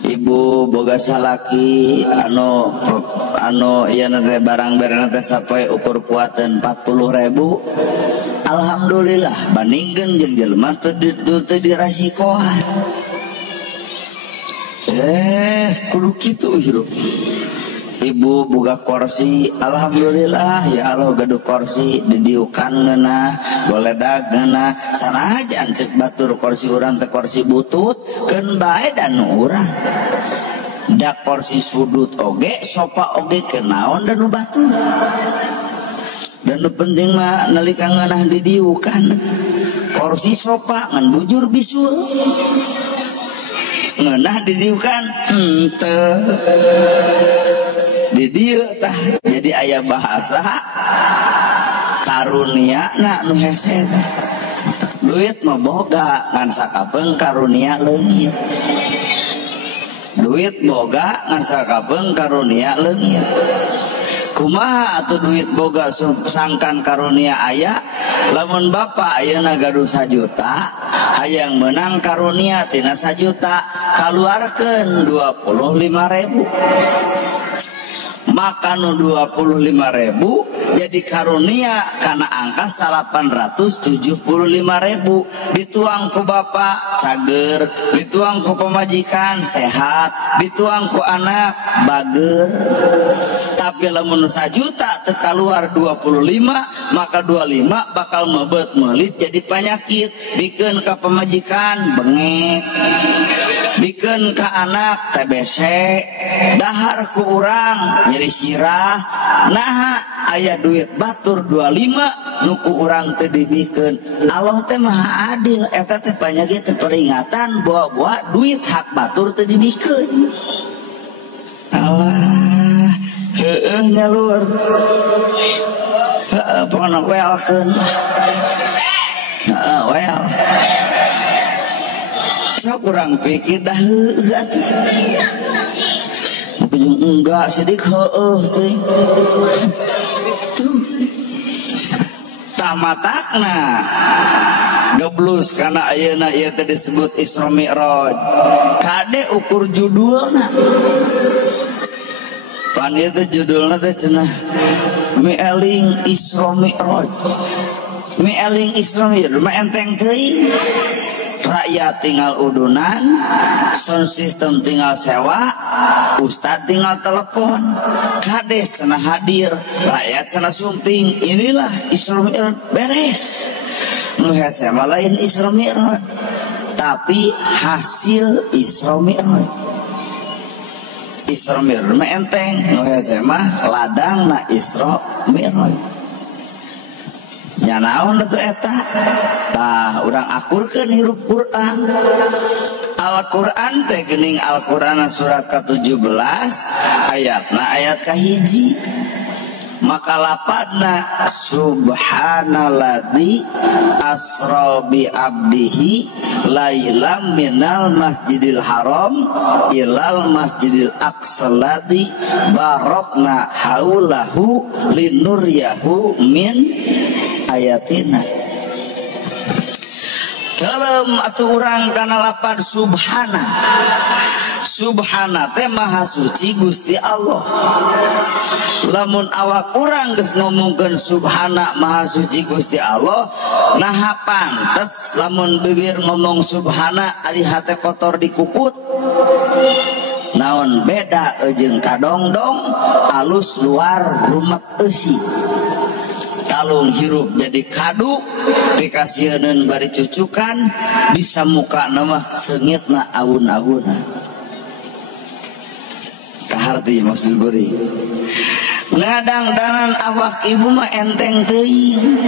Ibu boga salaki anu ieu teh barang berena teh sapoe ukur kuateun 40.000. Alhamdulillah bandingkeun jeung jelema teu dirasikoan. Kudu kitu hirup. Ibu boga kursi, alhamdulillah ya Allah gaduh kursi didiukan ngeunah, goledag ngeunah, sanajan cek batur kursi urang teh kursi butut, keun bae dan urang. Da kursi sudut oge, sofa oge kenaon dan nu batur. Dan nu penting mah nalika ngeunah didiukan, kursi sofa ngan bujur bisul. Ngeunah didiukan henteu. Di dieu tah jadi aya bahasa karunia na nu hese teh. Duit mah boga ngan sakapeung karunia leungit. Duit boga ngan sakapeung karunia leungit. Kumaha atuh duit boga sangkan karunia aya? Lamun bapak ayeuna gaduh 1 juta, hayang menang karunia tina 1 juta, kaluarkeun 25.000. Maka nu 25.000 jadi karunia karena angka 875.000 dituang ku bapak cager, dituang ku pemajikan sehat, dituang ku anak bager. Tapi lamun 1 juta teu kaluar 25, maka 25 bakal mebet melit jadi penyakit. Bikeun ka pemajikan bengek, bikeun ka anak TBC, dahar ku urang nyeri sirah. Nah aya duit batur 25 nuku urang teu dibikeun. Allah teh maha adil, eta teh penyakit teh peringatan bahwa duit hak batur teu dibikeun. Allah heueuh nyalur. Heeh pokona welkeun. Heeh wel. Sok urang pikir dah heueuh atuh. Enggak sedih heueuh teh. Tuh. Tamatakna geblus kana ayeuna ieu teh disebut Isra Mi'raj. Kade ukur judulna. Pan ieu teh judulna teh cenah Mi'eling Isra Mi'raj. Mi'eling Isra Mi'raj mah enteng teuing. Rakyat tinggal udunan, sound system tinggal sewa, ustad tinggal telepon, kades cenah hadir, rakyat cenah sumping. Inilah Isra Mi'raj beres. Nu hese mah lain Isra Mi'raj, tapi hasil Isra Mi'raj. Isra Mi'raj mah enteng, nu hese mah ladangna Isra Mi'raj. Nya naon atuh eta? Tah urang akurkeun hirup Quran. Al-Quran teh geuning Al-Quran surat ke-17 ayatna ayat kahiji. Maka lapadna subhanalladzi asra bi abdihi lailam minal masjidil haram ilal masjidil aqsal ladzi barakna haulahu linuryahu min ayatina. Dalam atuh urang kana lapad subhana. Subhana teh maha suci Gusti Allah. Lamun awak urang geus ngomongkeun subhana maha suci Gusti Allah, naha pantes lamun bibir ngomong subhana ari hate kotor dikukut. Naon beda jeung kadongdong alus luar rumet eusi. Talung hirup jadi kadu dikasieun bari cucukan bisa muka nama sengitna aun-auna. hati maksud beri ngadang-dangan awak ibu mah enteng teuing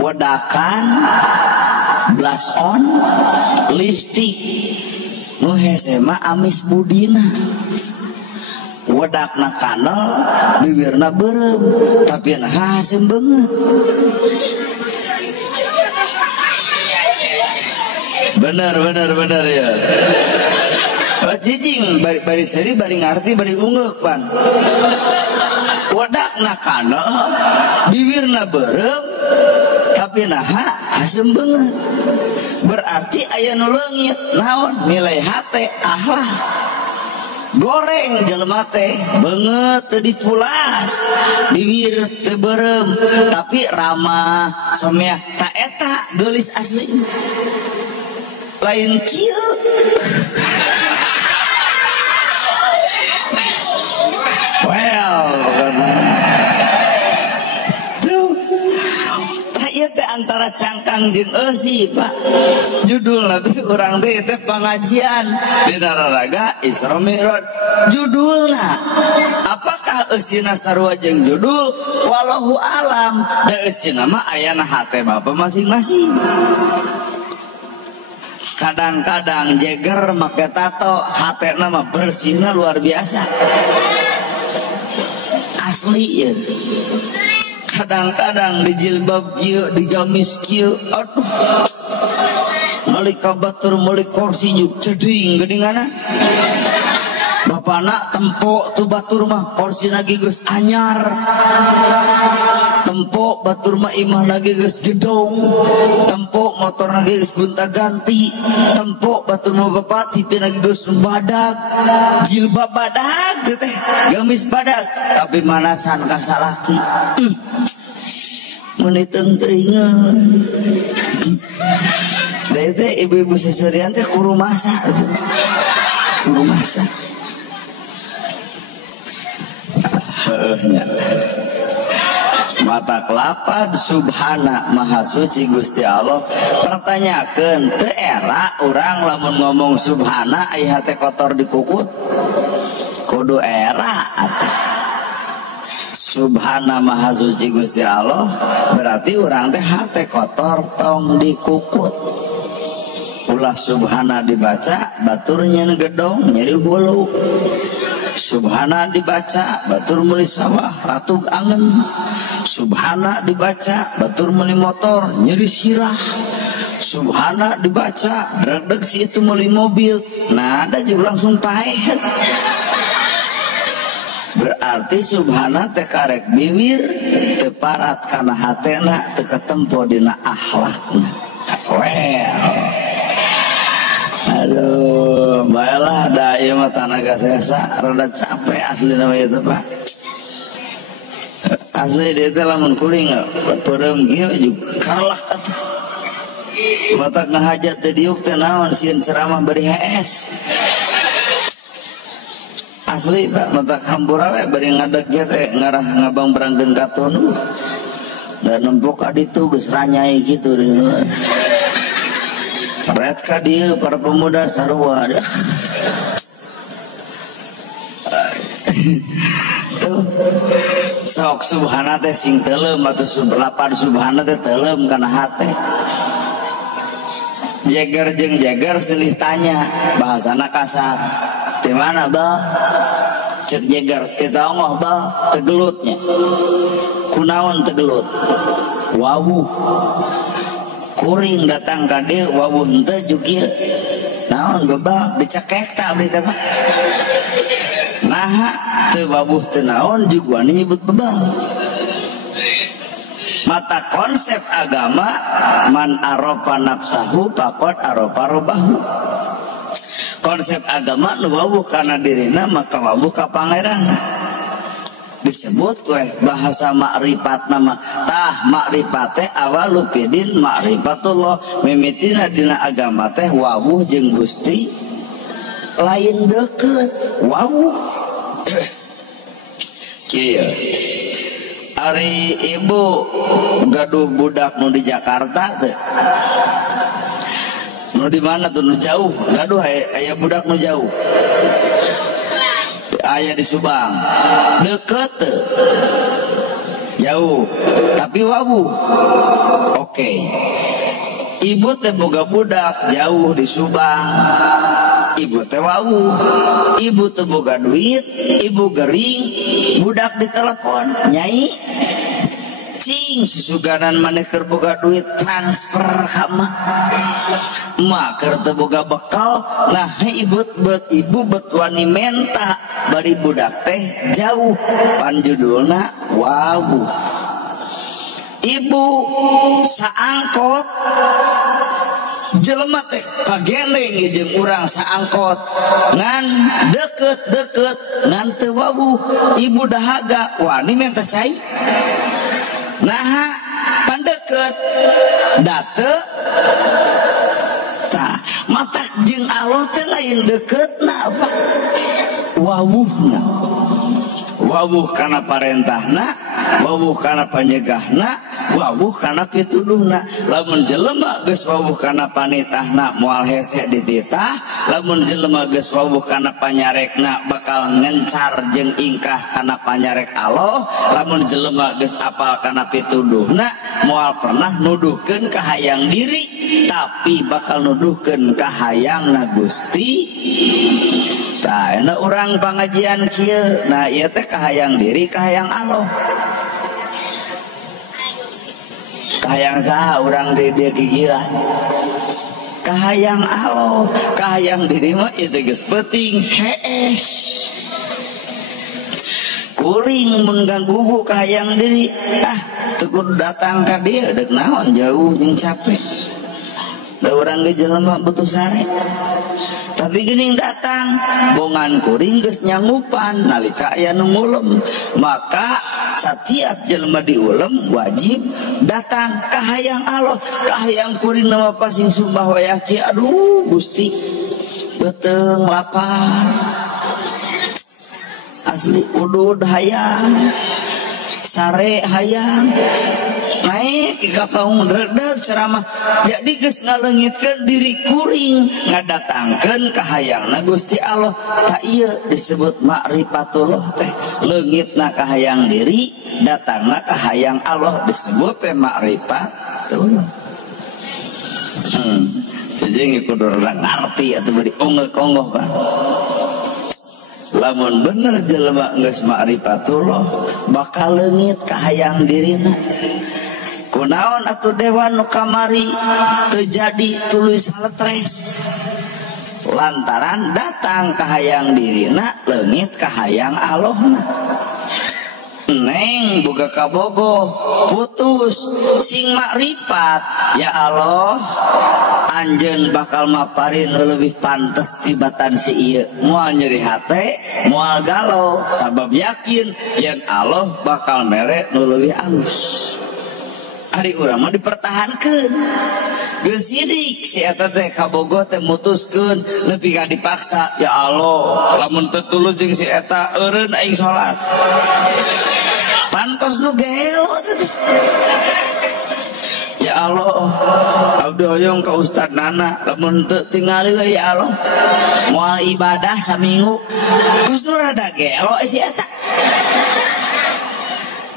wedakan blush on lipstick nu hese mah amis budina wedakna kanal bibirna beureum tapi nah hasem beungeut bener ya jijing bari seri bari ngarti bari ungeuk pan wedakna kanal bibirna beureum tapi nah hasem beungeut berarti aya nu leungit naon nilai hate akhlak goreng jelema teh beungeut teu dipulas bibir teu beureum tapi ramah someah ta eta geulis asli lain kieu well antara cangkang jeung eusi Pak judul nanti urang teh pengajian di Nararaga Isra Mi'raj judulna apakah eusina sarua jeung judul wallahu alam da eusina mah aya na hate Bapak masing-masing kadang-kadang jeger make tato hatena mah bersihna luar biasa asli ya kadang-kadang di jilbab kieu di gamis kieu aduh meuli ka batur meuli kursi juk ceding geuninganna bapana tempo tu batur mah kursi lagi geus anyar tempo batur mah imah lagi geus gedong tempo motor lagi geus gonta-ganti tempo batur mah bapak tipe lagi geus badag jilbab badag teh gamis badag tapi manasan ka salaki meniteng teuingeun da teh ibu-ibu seserian teh kudu masak mata kelapa subhana maha suci Gusti Allah pertanyakeun teu era urang lamun ngomong subhana aya hate kotor dikukut kudu era atuh subhana maha suci Gusti Allah berarti urang teh hate kotor tong dikukut ulah subhana dibaca batur nyen gedong nyeri hulu subhana dibaca batur meuli sawah ratug angen subhana dibaca batur meuli motor nyeri sirah subhana dibaca deg-deg si itu meuli mobil nah ada juga langsung paeh berarti subhana teh karek bibir teu parat kana hatena teu katempo dina akhlakna aduh baiklah da ieu mah tanaga sesa rada capek asli nama itu Pak asli dia teh lamun kuring peureum kieu juga karlah atuh mata ngahajat teh diuk teh naon sieun ceramah bari HS asli Pak mata hampura we bari ngadeg ge teh ngarah ngabang berangkeun ka tonu da nempok aditu geus ranyai kitu red ka dieu para pemuda sarua sok subhana teh sing teuleum atuh lapar subhana teh teuleum kana hate jeger jeung jeger silih tanya bahasana kasar di mana Bal cek jeger kita onggoh Bal tegelutnya kunaon tegelut wawuh kuring datang ka dieu wawuh henteu jukil naon Bal dicekek tak abdi teh mah naha teu wawuh teu naon juga nyebut bebal mata konsep agama man arofa nafsahu faqad arofa robbahu konsep agama nu wawuh kana dirina maka wawuh ka pangeranna disebut weh bahasa makrifat nama tah makrifat teh awalu fidin makrifatullah mimitina dina agama teh wawuh jeung Gusti lain deket wawuh kieu ari ibu gaduh budak nu di Jakarta teh nu di mana tuh nu jauh gaduh aya budak nu jauh aya di Subang deket jauh tapi wawuh. Oke. Ibu teh boga budak jauh di Subang, ibu teh wawuh, ibu teh boga duit, ibu gering, budak ditelepon, nyai cing susuganan maneh keur boga duit transfer ka mah mak keur teu boga bekal. Nah ibu bet wani menta bari budak teh jauh panjudulna wawuh. Ibu saangkot jelema teh kagendeng jeung urang saangkot ngan deket ngan teu wawuh. Ibu dahaga wani menta cai nah pandeket date tah matak jeung Allah teh lain deketna apa wawuhna. Wawuh kana parentahna, wawuh kana panyegahna, wawuh kana pituduhna. Lamun jelema geus wawuh kana panitahna moal hese dititah, lamun jelema geus wawuh kana panyarekna bakal ngencar jeung ingkah kana panyarek Allah. Lamun jelema geus apal kana pituduhna moal pernah nuduhkeun ka hayang diri tapi bakal nuduhkeun ka hayangna Gusti. Tah enak orang pengajian kieu. Nah ieu teh kahayang diri kahayang Allah. Kahayang saha urang di dieu gigieuan. Kahayang Allah, kahayang diri mah ieu teh geus peuting hees. Kuring mun ganggu kahayang diri, teu kudu datang ka dieu deuk naon jauh jeung capek. Da urang ge jelema butuh sare. Tapi geuning datang bongan kuring geus nyangupan nalika aya nu ngulem. Maka setiap jelema diulem wajib datang ka hayang Allah. Ka hayang kuring nama pasing sumpah wayaki aduh Gusti beuteung lapar asli udud hayang sare hayang naik ke kaum redeg ceramah jadi geus ngaleungitkeun diri kuring ngadatangkeun ka hayangna Gusti Allah. Tak ieu disebut ma'rifatullah teh leungitna ka hayang diri datangna ka hayang Allah disebut teh ma'rifatullah. Cicing kudu rada ngarti atuh bari onggoh-onggoh kan. Lamun bener jelema geus ma'rifatullah bakal leungit ka hayang dirina. Kunaon atuh dewan nu kamari terjadi tuluy saletres lantaran datang ka hayang dirina leungit ka hayang Allahna. Neng boga kabogoh putus sing makrifat ya Allah anjeun bakal maparin leuwih pantes tibatan si ieu moal nyeri hate moal galau sabab yakin yen Allah bakal mere nu leuwih alus. Ari urang mah dipertahankeun. Geus sidik si eta teh kabogoh teh mutuskeun nepi ka dipaksa. Ya Allah, lamun teu tulus jeung si eta eureun aing salat. Pantos nu gelo teh. Ya Allah, abdi hoyong ka Ustad Nana lamun teu tingali we ya Allah. Moal ibadah saminggu. Geus nu rada gelo si eta.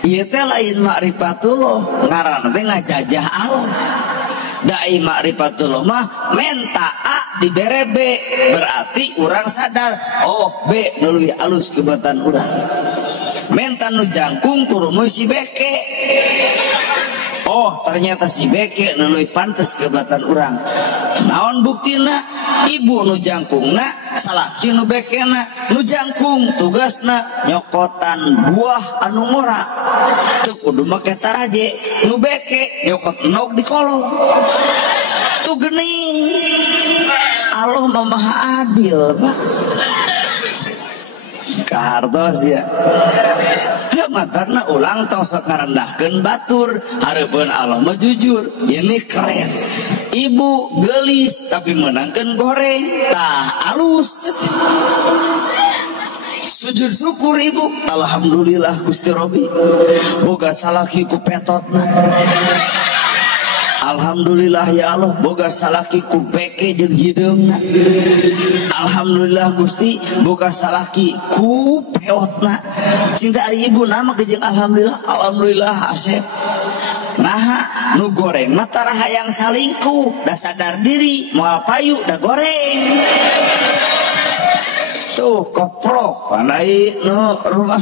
Ieu teh lain ma'rifatullah, ngaranna teh ngajajah Allah. Dai ma'rifatullah mah menta A dibere B, berarti urang sadar, oh B nu leuwih alus kebatan urang. Menta nu jangkung kurumu si beke. Oh ternyata si beke nu leuwih pantes kebatan urang. Naon buktina? Ibu nu jangkungna salaki nu bekena. Nu jangkung tugasna nyokotan buah anu ngora. Teu kudu make taraje. Nu beke nyokot enog di kolong. Tu geuning. Allah mah maha adil, Pak. Kahartos ya. Matarna ulang tong sok ngarendahkeun batur hareupeun Allah mah jujur. Ini keren. Ibu gelis tapi menangkeun goreng tah alus. Sujud syukur ibu, alhamdulillah Gusti Robi boga salaki ku petotna. Alhamdulillah ya Allah boga salaki ku peke jeung hideungna. Alhamdulillah Gusti boga salaki ku peotna. Cinta ari ibu nama jeung alhamdulillah. Alhamdulillah Asep. Nah nu goreng mah tara hayang salingkuh da sadar diri moal payu da goreng. Tuh koprok pandai nu rumah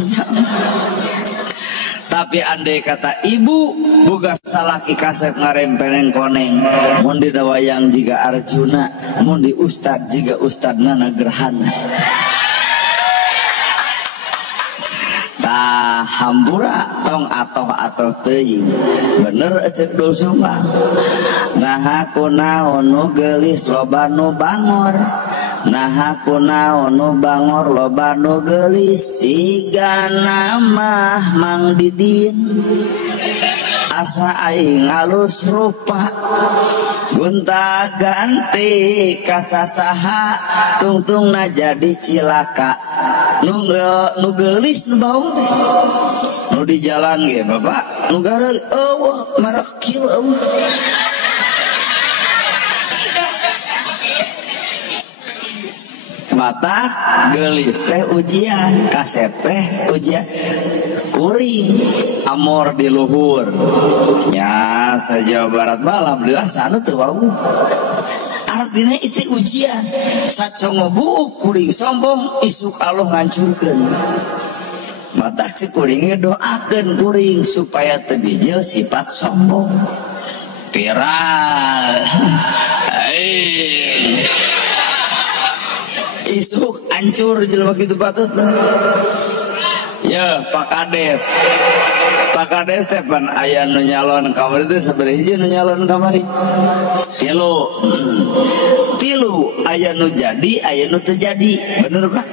tapi andai kata ibu boga salaki kasep ngarempeneng koneng mun di dawayang jiga Arjuna mun di ustad jiga ustadna Nagerhana tah hambura tong atoh teuing bener cek Dul Sumbang naha kunaon nu geulis loba nu bangor naha kunaon nu bangor loba nu geulis sigana mah Mang Didin asa aing alus rupa gunta ganti kasasaha tungtungna jadi cilaka nu geulis nu baung teh nu di jalan ge Bapak nu gareulis eueuh marak kieu eueuh mata gelis teh ujian kasep teh ujian kuring amor di luhur nya saja Barat malam alhamdulillah sana teu wau artinya itu ujian sacongo buuk kuring sombong isuk Allah ngancurkeun mata si kuring doakeun kuring supaya teu bijil sifat sombong viral isuk hancur jelema kitu patut ya Pak Kades teh pan aya nu nyalon kamari teh sabaraha hiji nu nyalon kamari tilu aya nu jadi aya nu teu jadi bener Pak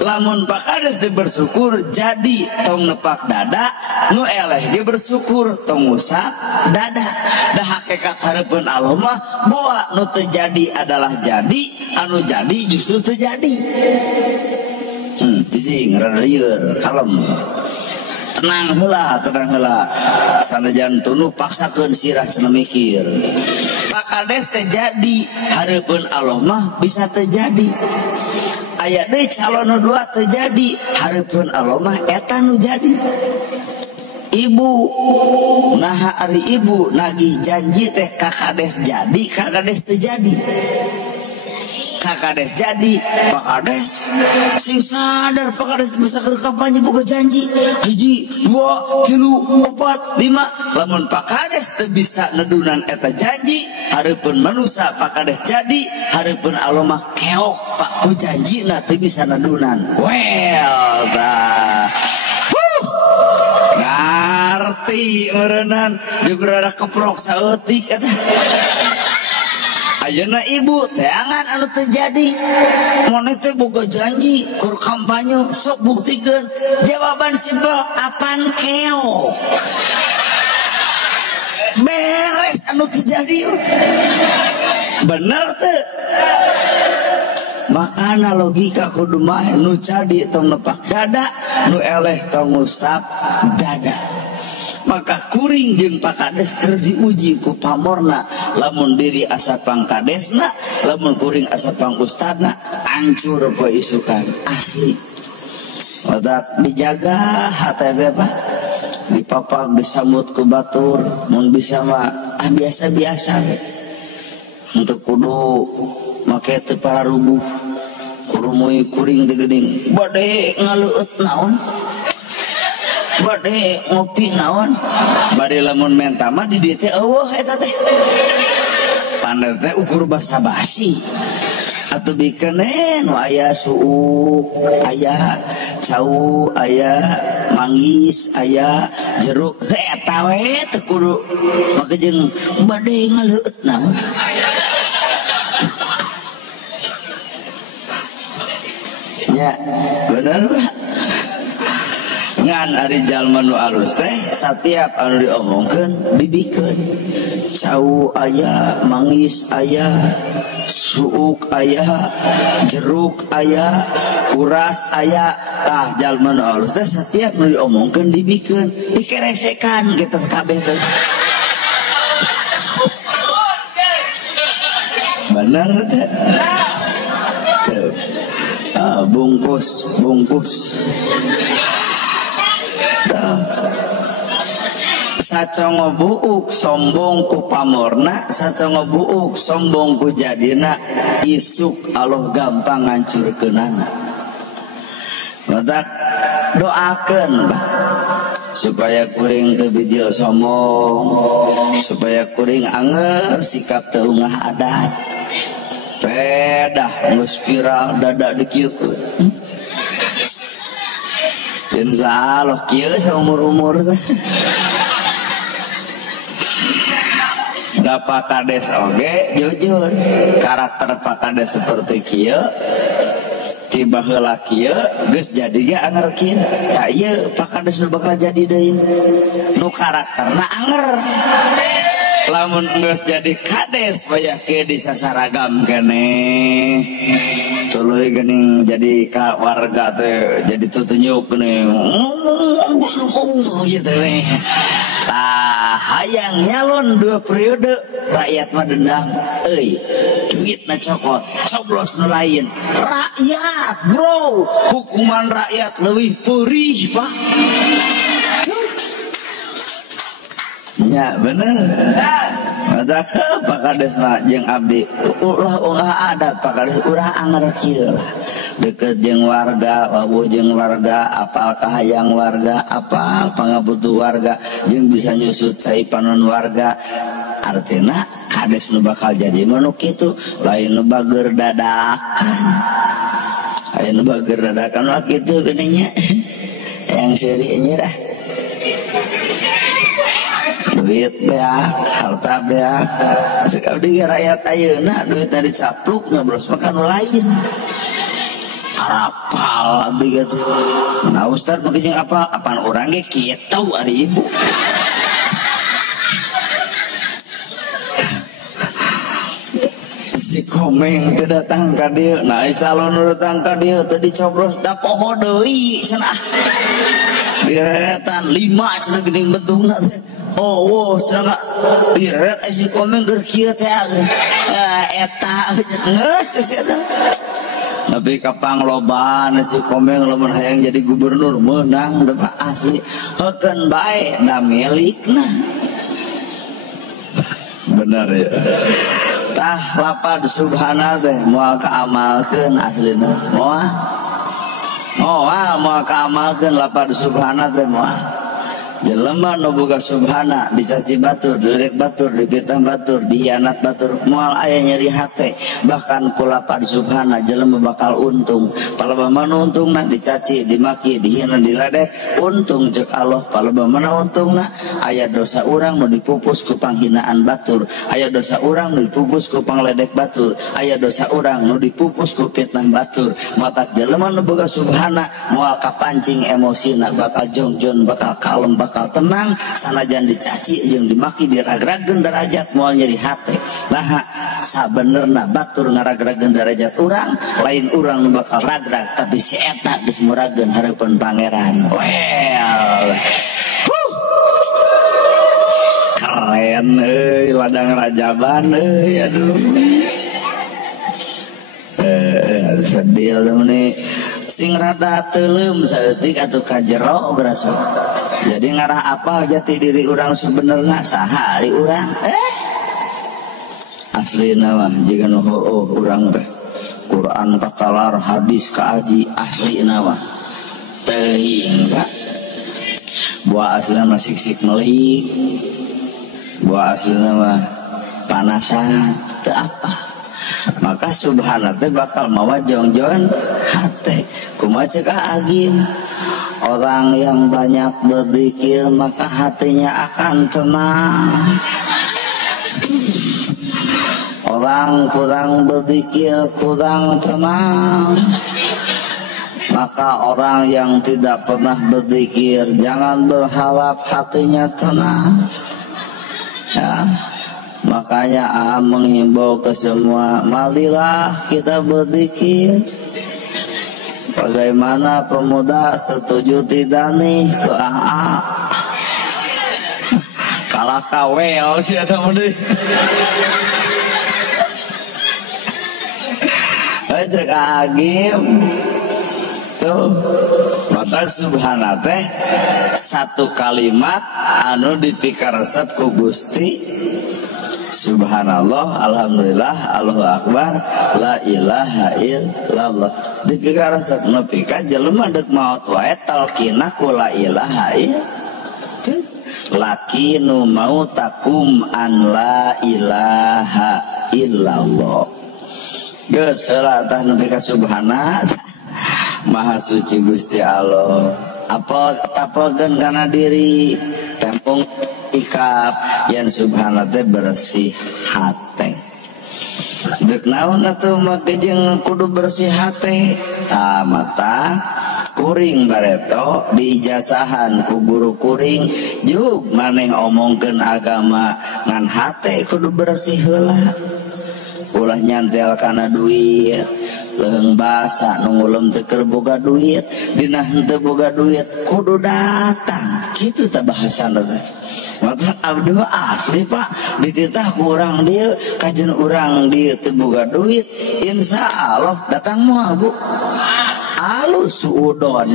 lamun Pak Kades teh bersyukur jadi tong nepak dada nu eleh ge bersyukur tong usap dada da hakikat hareupeun Allah mah boa nu teu jadi adalah jadi anu jadi justru teu jadi cicing rada lieur kalem tenang heula sanajan tunu paksakeun sirah cenah mikir Pak Kades teh jadi hareupeun Allah mah bisa terjadi aya deui calon nu dua terjadi hareupeun Allah mah eta nu jadi ibu naha ari ibu nagih janji teh ka Kades jadi ka Kades terjadi Kades jadi Pak Kades sing sadar Pak Kades bisa ke kampanye boga janji 1 2 3 4 5 lamun Pak Kades teu bisa nedunan eta janji hareupeun manusia Pak Kades jadi hareupeun Allah mah keok Pak ku janjina teu bisa nedunan well dah ngarti eureunnan juga rada keprok saeutik eta ayeuna ibu teangan anu terjadi mun teh boga janji kur kampanye sok buktikeun jawaban simpel apan keok beres anu terjadi bener teu makana logika kudu mah nu jadi tong nepak dada nu eleh tong ngusap dada maka kuring jeung Pak Kades keur diuji ku pamorna lamun diri asa Pang Kadesna lamun kuring asa Pang Ustadna hancur poe isukan asli otak dijaga hate teh Pak dipapak disambut ku batur mun bisa mah biasa-biasa untuk kudu make teu pararubuh kurumuy kuring teh geuning bade ngaleueut naon bade ngopi naon bade lamun menta mah di dieu teh eueuh eta teh paner teh ukur basa-basi atuh bikeun nu aya suuk aya cau aya manggis aya jeruk eta we teh kudu make jeung bade ngaleueut naon ya bener Pak ngan ari jalma nu alus teh setiap anu diomongkeun dibikeun cau aya manggis aya suuk aya jeruk aya uras aya tah jalma nu alus teh setiap anu diomongkeun dibikeun dikeresekan gitu kabeh teh bener teh. Bungkus sacongo buuk sombong ku pamorna, sacongo buuk sombong ku jadina, isuk Allah gampang ngancurkeunana. Matak doakeun supaya kuring teu bijil sombong, supaya kuring anger sikap teu ungah adat. Pedah geus viral dada dikieukeun. Insyaallah kieu saumur-umur teh. Da Pak Kades oge jujur karakter Pak Kades seperti kieu tiba heula kieu geus jadi ge anger kieu tak ieu Pak Kades nu bakal jadi deui nu karakterna anger lamun geus jadi kades payah kieu disasaragam keneh tuluy geuning jadi ka warga teh jadi tutunjuk keneh gitu we hayang nyalon 2 periode rakyat mah dendam euy duitna cokot coblos nu lain rakyat bro hukuman rakyat leuwih peurih Pak nya bener ada ke Pak Kades mah jeung abdi ulah adat Pak Kades urang anger kieu lah deket jeung warga, wawuh jeung warga, apal kahayang warga, apal pangabutuh warga, jeung bisa nyusut saipanon warga. Artina kades nu bakal jadi manu kitu, lain nu bager dadakan. Lain nu bager dadakan mah kitu geuning nya. Yang seuri nyerah. Duit beak, harta beak. Cek abdi rakyat ayeuna duit tadi capluk ngabros makan nu lain. Apal abdi gitu. Nah Ustad mungkin apa? Apaan orang ge kieu ari ibu. Si Komeng teu datang ka dieu. Nah calon nu datang ka dieu teu dicoblos da poho deui cenah. Diretan 5 cenah geuning betungna teh. Oh, cenah direret si Komeng keur kieu teh. Eta geus eta. Tapi kapang loban si Komeng lamun hayang jadi gubernur menang da asli heukeun bae da milikna. Benar ya. Tah lapad subhana teh moal kaamalkeun aslina. Moal kaamalkeun lapad subhana teh moal. Jelema nu boga subhana dicaci batur, dilek batur, dipitah batur, dihianat batur, moal aya nyeri hate. Bahkan kulapad subhana jelema bakal untung. Palebah mana untungna dicaci, dimaki, dihina, diledek, untung cek Allah. Palebah mana untungna aya dosa urang nu dipupus ku panghinaan batur, aya dosa urang nu dipupus ku pangledek batur, aya dosa urang nu dipupus ku fitnah batur. Matak jelema nu boga subhana moal kapancing emosina bakal jongjon, bakal kalem, bakal tenang sanajan dicaci jeung dimaki diragrageun derajat moal nyeri hate. Nah sabenerna batur ngaragrageun derajat urang lain urang nu bakal ragrag tapi si eta geus murageun hareupeun pangeran. Well keren euy ladang rajaban euy aduh. Sedih nih sing rada teuleum saeutik atuh ka jero berasa. Jadi ngarah apal jati diri urang sebenarnya sahari urang aslina mah jiga nu heueuh urang teh Quran katalar hadis kaaji aslina mah teuing Pak. Buah aslina mah siksik meuli, buah aslina mah panasan teu apa. Maka subhana teh bakal mawa jongjon hate. Kumaha cek agim orang yang banyak berzikir maka hatinya akan tenang. Orang kurang berzikir kurang tenang. Maka orang yang tidak pernah berzikir jangan berharap hatinya tenang. Ya. Makanya menghimbau ke semua, marilah kita berzikir. Bagaimana pemuda setuju tidak nih ke AA? Kalah kawel sih atau mending. cek agim tuh mata subhanallah teh satu kalimat anu dipikar resep ku Gusti. Subhanallah, alhamdulillah, Allahu akbar, la ilaha illallah. Dipikar resep nepika jelema deuk maot wae talqina ku la ilaha illallah. Lakinu mautakum an la ilaha illallah. Geus heula tah nepika subhana maha suci Gusti Allah. Apa tapelkeun kana diri tempung ikap yang subhanallah teh bersih hati. Dek naon atuh make jeung kudu bersih hati. Mata kuring bareto diijazahan ku guru kuring juk maneh omongkeun agama ngan hati kudu bersih heula. Ulah nyantel kana duit leung basa nu ngulum teu keur boga duit dina henteu boga duit kudu datang kitu teh bahasana teh. Mata abdi mah asli Pak dititah ku urang dieu kajen urang dieu teu boga duit insyaallah datang moal Bu. Alus suudon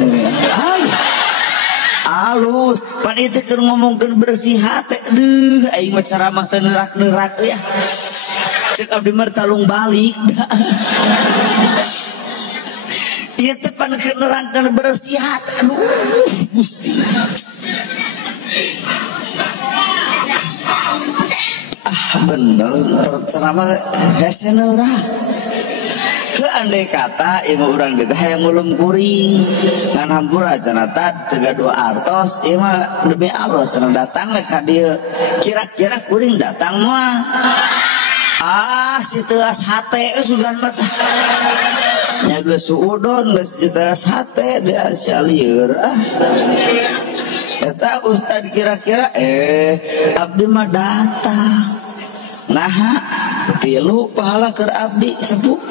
alus pan itu keur ngomongkeun bersih hati deuh aing mah ceramah teu neurak-neurak ya. Cek abdi mah talung balik dah. Ieu teh pan keur nerangkeun bersih hati aduh Gusti. Bener ceramah hese neurah. Ke andai kata ieu urang teh hayang ngulum kuring ngan hampura cenah tah teu gaduh artos ieu mah demi Allah cenah datang ka dieu kira-kira kuring datang mah si teas hate sugan mah nya geus suudon geus teas hate dia salieur eta ustad kira-kira abdi mah datang nah tilu pahala keur abdi sepuh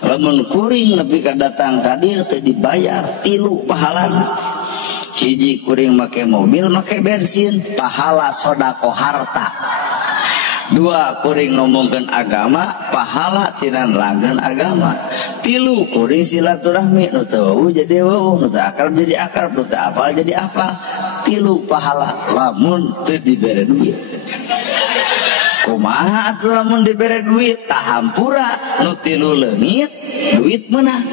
lamun kuring nepi ka datang ka dieu teu dibayar tilu pahalana. Hiji kuring make mobil make bensin pahala sodako harta. Dua kuring ngomongkeun agama pahala tina langgeng agama. Tilu kuring silaturahmi nu teu weuh jadi weuh nu teu akrab jadi akrab nu teu apal jadi apal. Tilu pahala lamun teu dibere duit. Kumaha atuh lamun dibere duit tahampura nu tilu leungit duit meunang.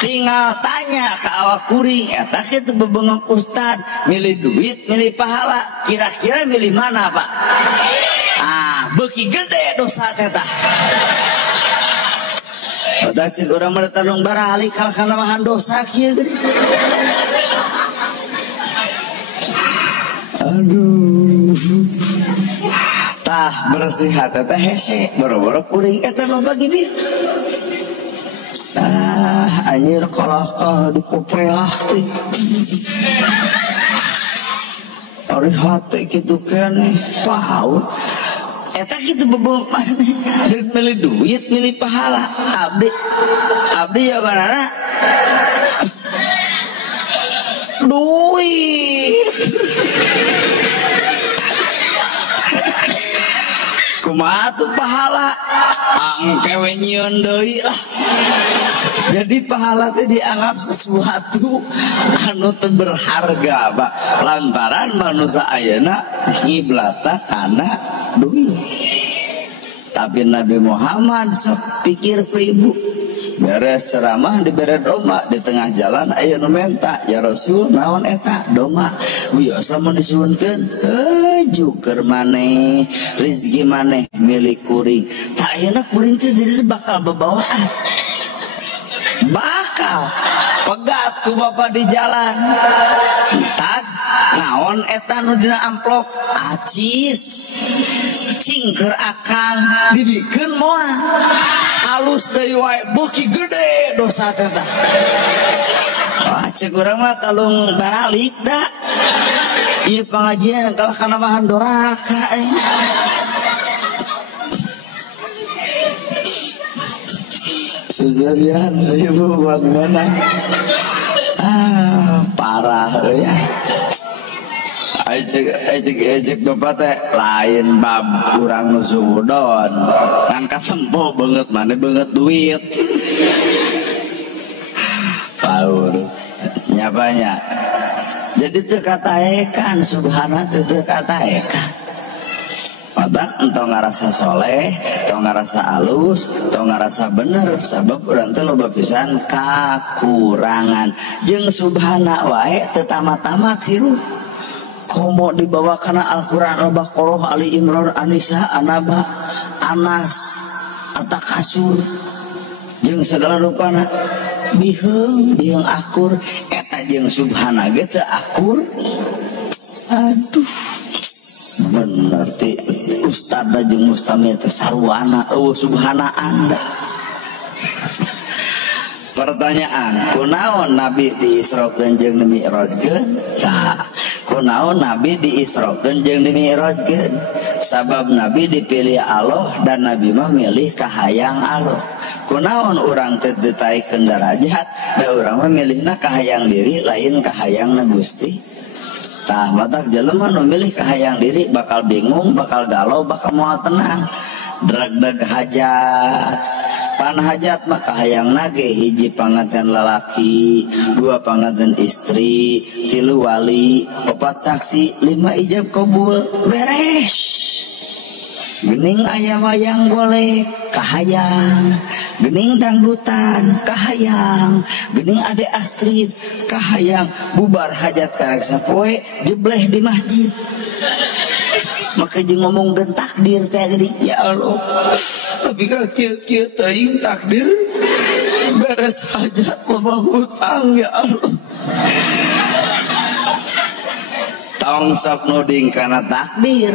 Tinggal tanya ke awak kuring eta kitu bebengok ustad milih duit milih pahala kira-kira milih mana Pak? Beuki gede dosa teh tah. Udah cik urang mah talung barali kana mahan dosa kieu gede. Aduh. Tah bersih hati teh hese boro-boro kuring eta loba gini. Anjir kolakah di kopreah teh. Ari hati kitu keneh pahaut. Eta kitu bebeuh maneh milih duit milih pahala. Abdi ya barana duit. Kumaha tuh pahala angkewe nyieun deui lah. Jadi pahala teh dianggap sesuatu anu teu berharga Pak. Lantaran manusia ayeuna ngiblatna kana duit. Tapi Nabi Muhammad sok pikir ku ibu beres ceramah dibere doma di tengah jalan aya nu menta ya Rasul naon eta doma wios lamun disuhunkeun juker maneh rezeki maneh milik kuring tak ayeuna kuring teh bakal bebawaan bakal pegat ku bapak di jalan entar naon eta nu dina amplop acis cingker akang dibikeun moal alus deui wae beuki gede dosa teh tah. Cek urang mah talung baralik da. Ieu pengajian kalah kana bahan doraka Seserian seribu buat mana? Parah ya. ejek bapak teh lain bab kurang nusudon ngangkat tempo banget mana banget duit tahu nyapanya jadi terkataekan subhanallah terkataekan matak entong ngarasa soleh entong ngarasa alus entong ngarasa bener sabab urang teh loba pisan kakurangan jeung subhana wae teu tamat-tamat hirup komo dibawa kana Al-Qur'an Al-Baqarah Ali Imran An-Nisa An-Naba Anas At-Takasur jeung segala rupana biheung akur eta jeung subhana ge teu akur aduh bener ti ustad jeung mustamil teh sarwana subhana anda. Pertanyaan, kunaon Nabi diisrokeun jeung dimi'rajkeun? Tah, kunaon Nabi diisrokeun jeung dimi'rajkeun? Sabab Nabi dipilih Allah dan Nabi mah milih kahayang Allah. Kunaon urang teh ditaikeun darajat, da urang mah milihna kahayang diri lain kahayangna Gusti. Tah, matak jelema nu milih kahayang diri bakal bingung, bakal galau, bakal moal tenang. Dreg-dreg hajat. Pan hajat mah kahayang nage hiji panganten lalaki, dua panganten istri, tilu wali, opat saksi, lima ijab kabul, beres. Gening ayam wayang golek kahayang, gening dangdutan kahayang, gening ade Astrid kahayang, bubar hajat karek sapoe jebleh di masjid. Maka jeung ngomong gen takdir teh geuning ya Allah. Tapi kalau kieu teuing takdir beres hajat loba hutang ya Allah. Tong sok nuding kana takdir.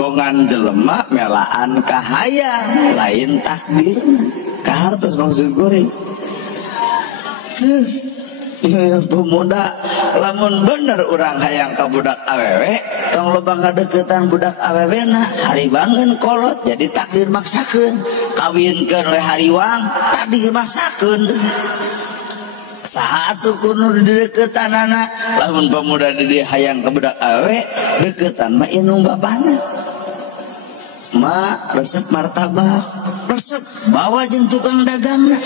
Bongan jelema melaan kahayang lain takdir. Kahartos maksud goreng. Ya pemuda lamun bener urang hayang ka budak awewe tong loba ngadeukeutan budak awewena hariwangeun kolot jadi takdir maksakeun kawinkeun we hariwang takdir maksakeun saha atuh kudu didekeutanana lamun pemuda di hayang ka budak awewe deuketan mah inung babana ma resep martabak resep bawa jeung tukang dagangna.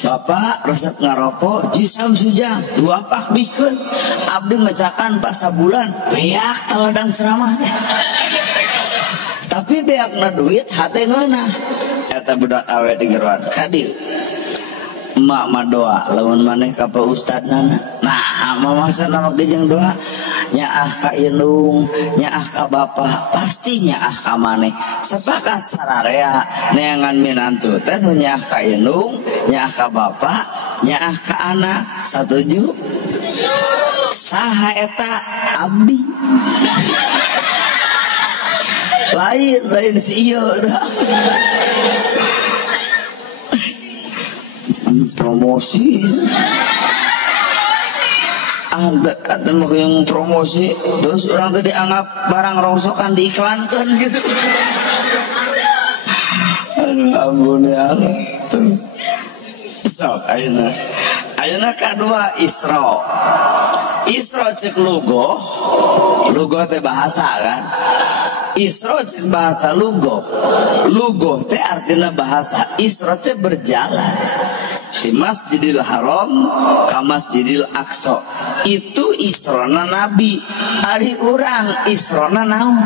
Bapak resep ngarokok jisam sujang 2 pak bikeun abdi mecakan pas sabulan beak taladang ceramah tapi beakna duit hate ngeunah eta budak awe di geroan kadieu emak mah doa lamun maneh ka pa ustadna nah mamasana mah jeung doa nyaah ka indung nyaah ka bapak pasti nyaah ka maneh sepakat sararea neangan minantu teh nu nyaah ka indung nyaah ka bapak nyaah ka anak satuju saha eta abdi lain si ieu promosi ada mau yang promosi terus orang tadi anggap barang rongsokan diiklankan gitu. Aduh ampun ya Allah tuh. So ayeuna kadua Isra cek lugo teh bahasa kan. Isra cek bahasa lugo teh artinya bahasa Isra teh berjalan di Masjidil Haram ka Masjidil Aqsa itu Isrona Nabi ari urang Isrona naon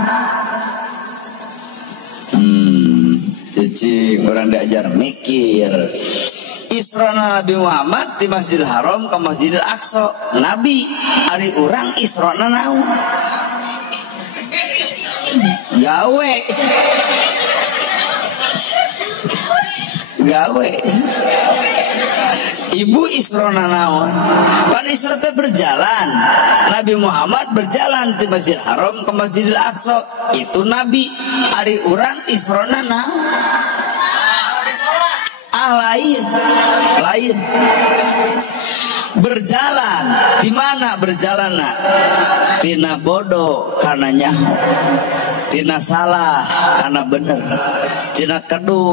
cicing urang diajar mikir Isrona Nabi Muhammad di Masjidil Haram ka Masjidil Aqsa Nabi ari urang Isrona naon gawe Ibu Isrona naon pan Isra teh berjalan Nabi Muhammad berjalan di Masjidil Haram ke Masjidil Aqsa itu Nabi ari urang Isrona naon lain berjalan di mana berjalan nak tina bodoh karena nyaho tina salah karena bener tina kedu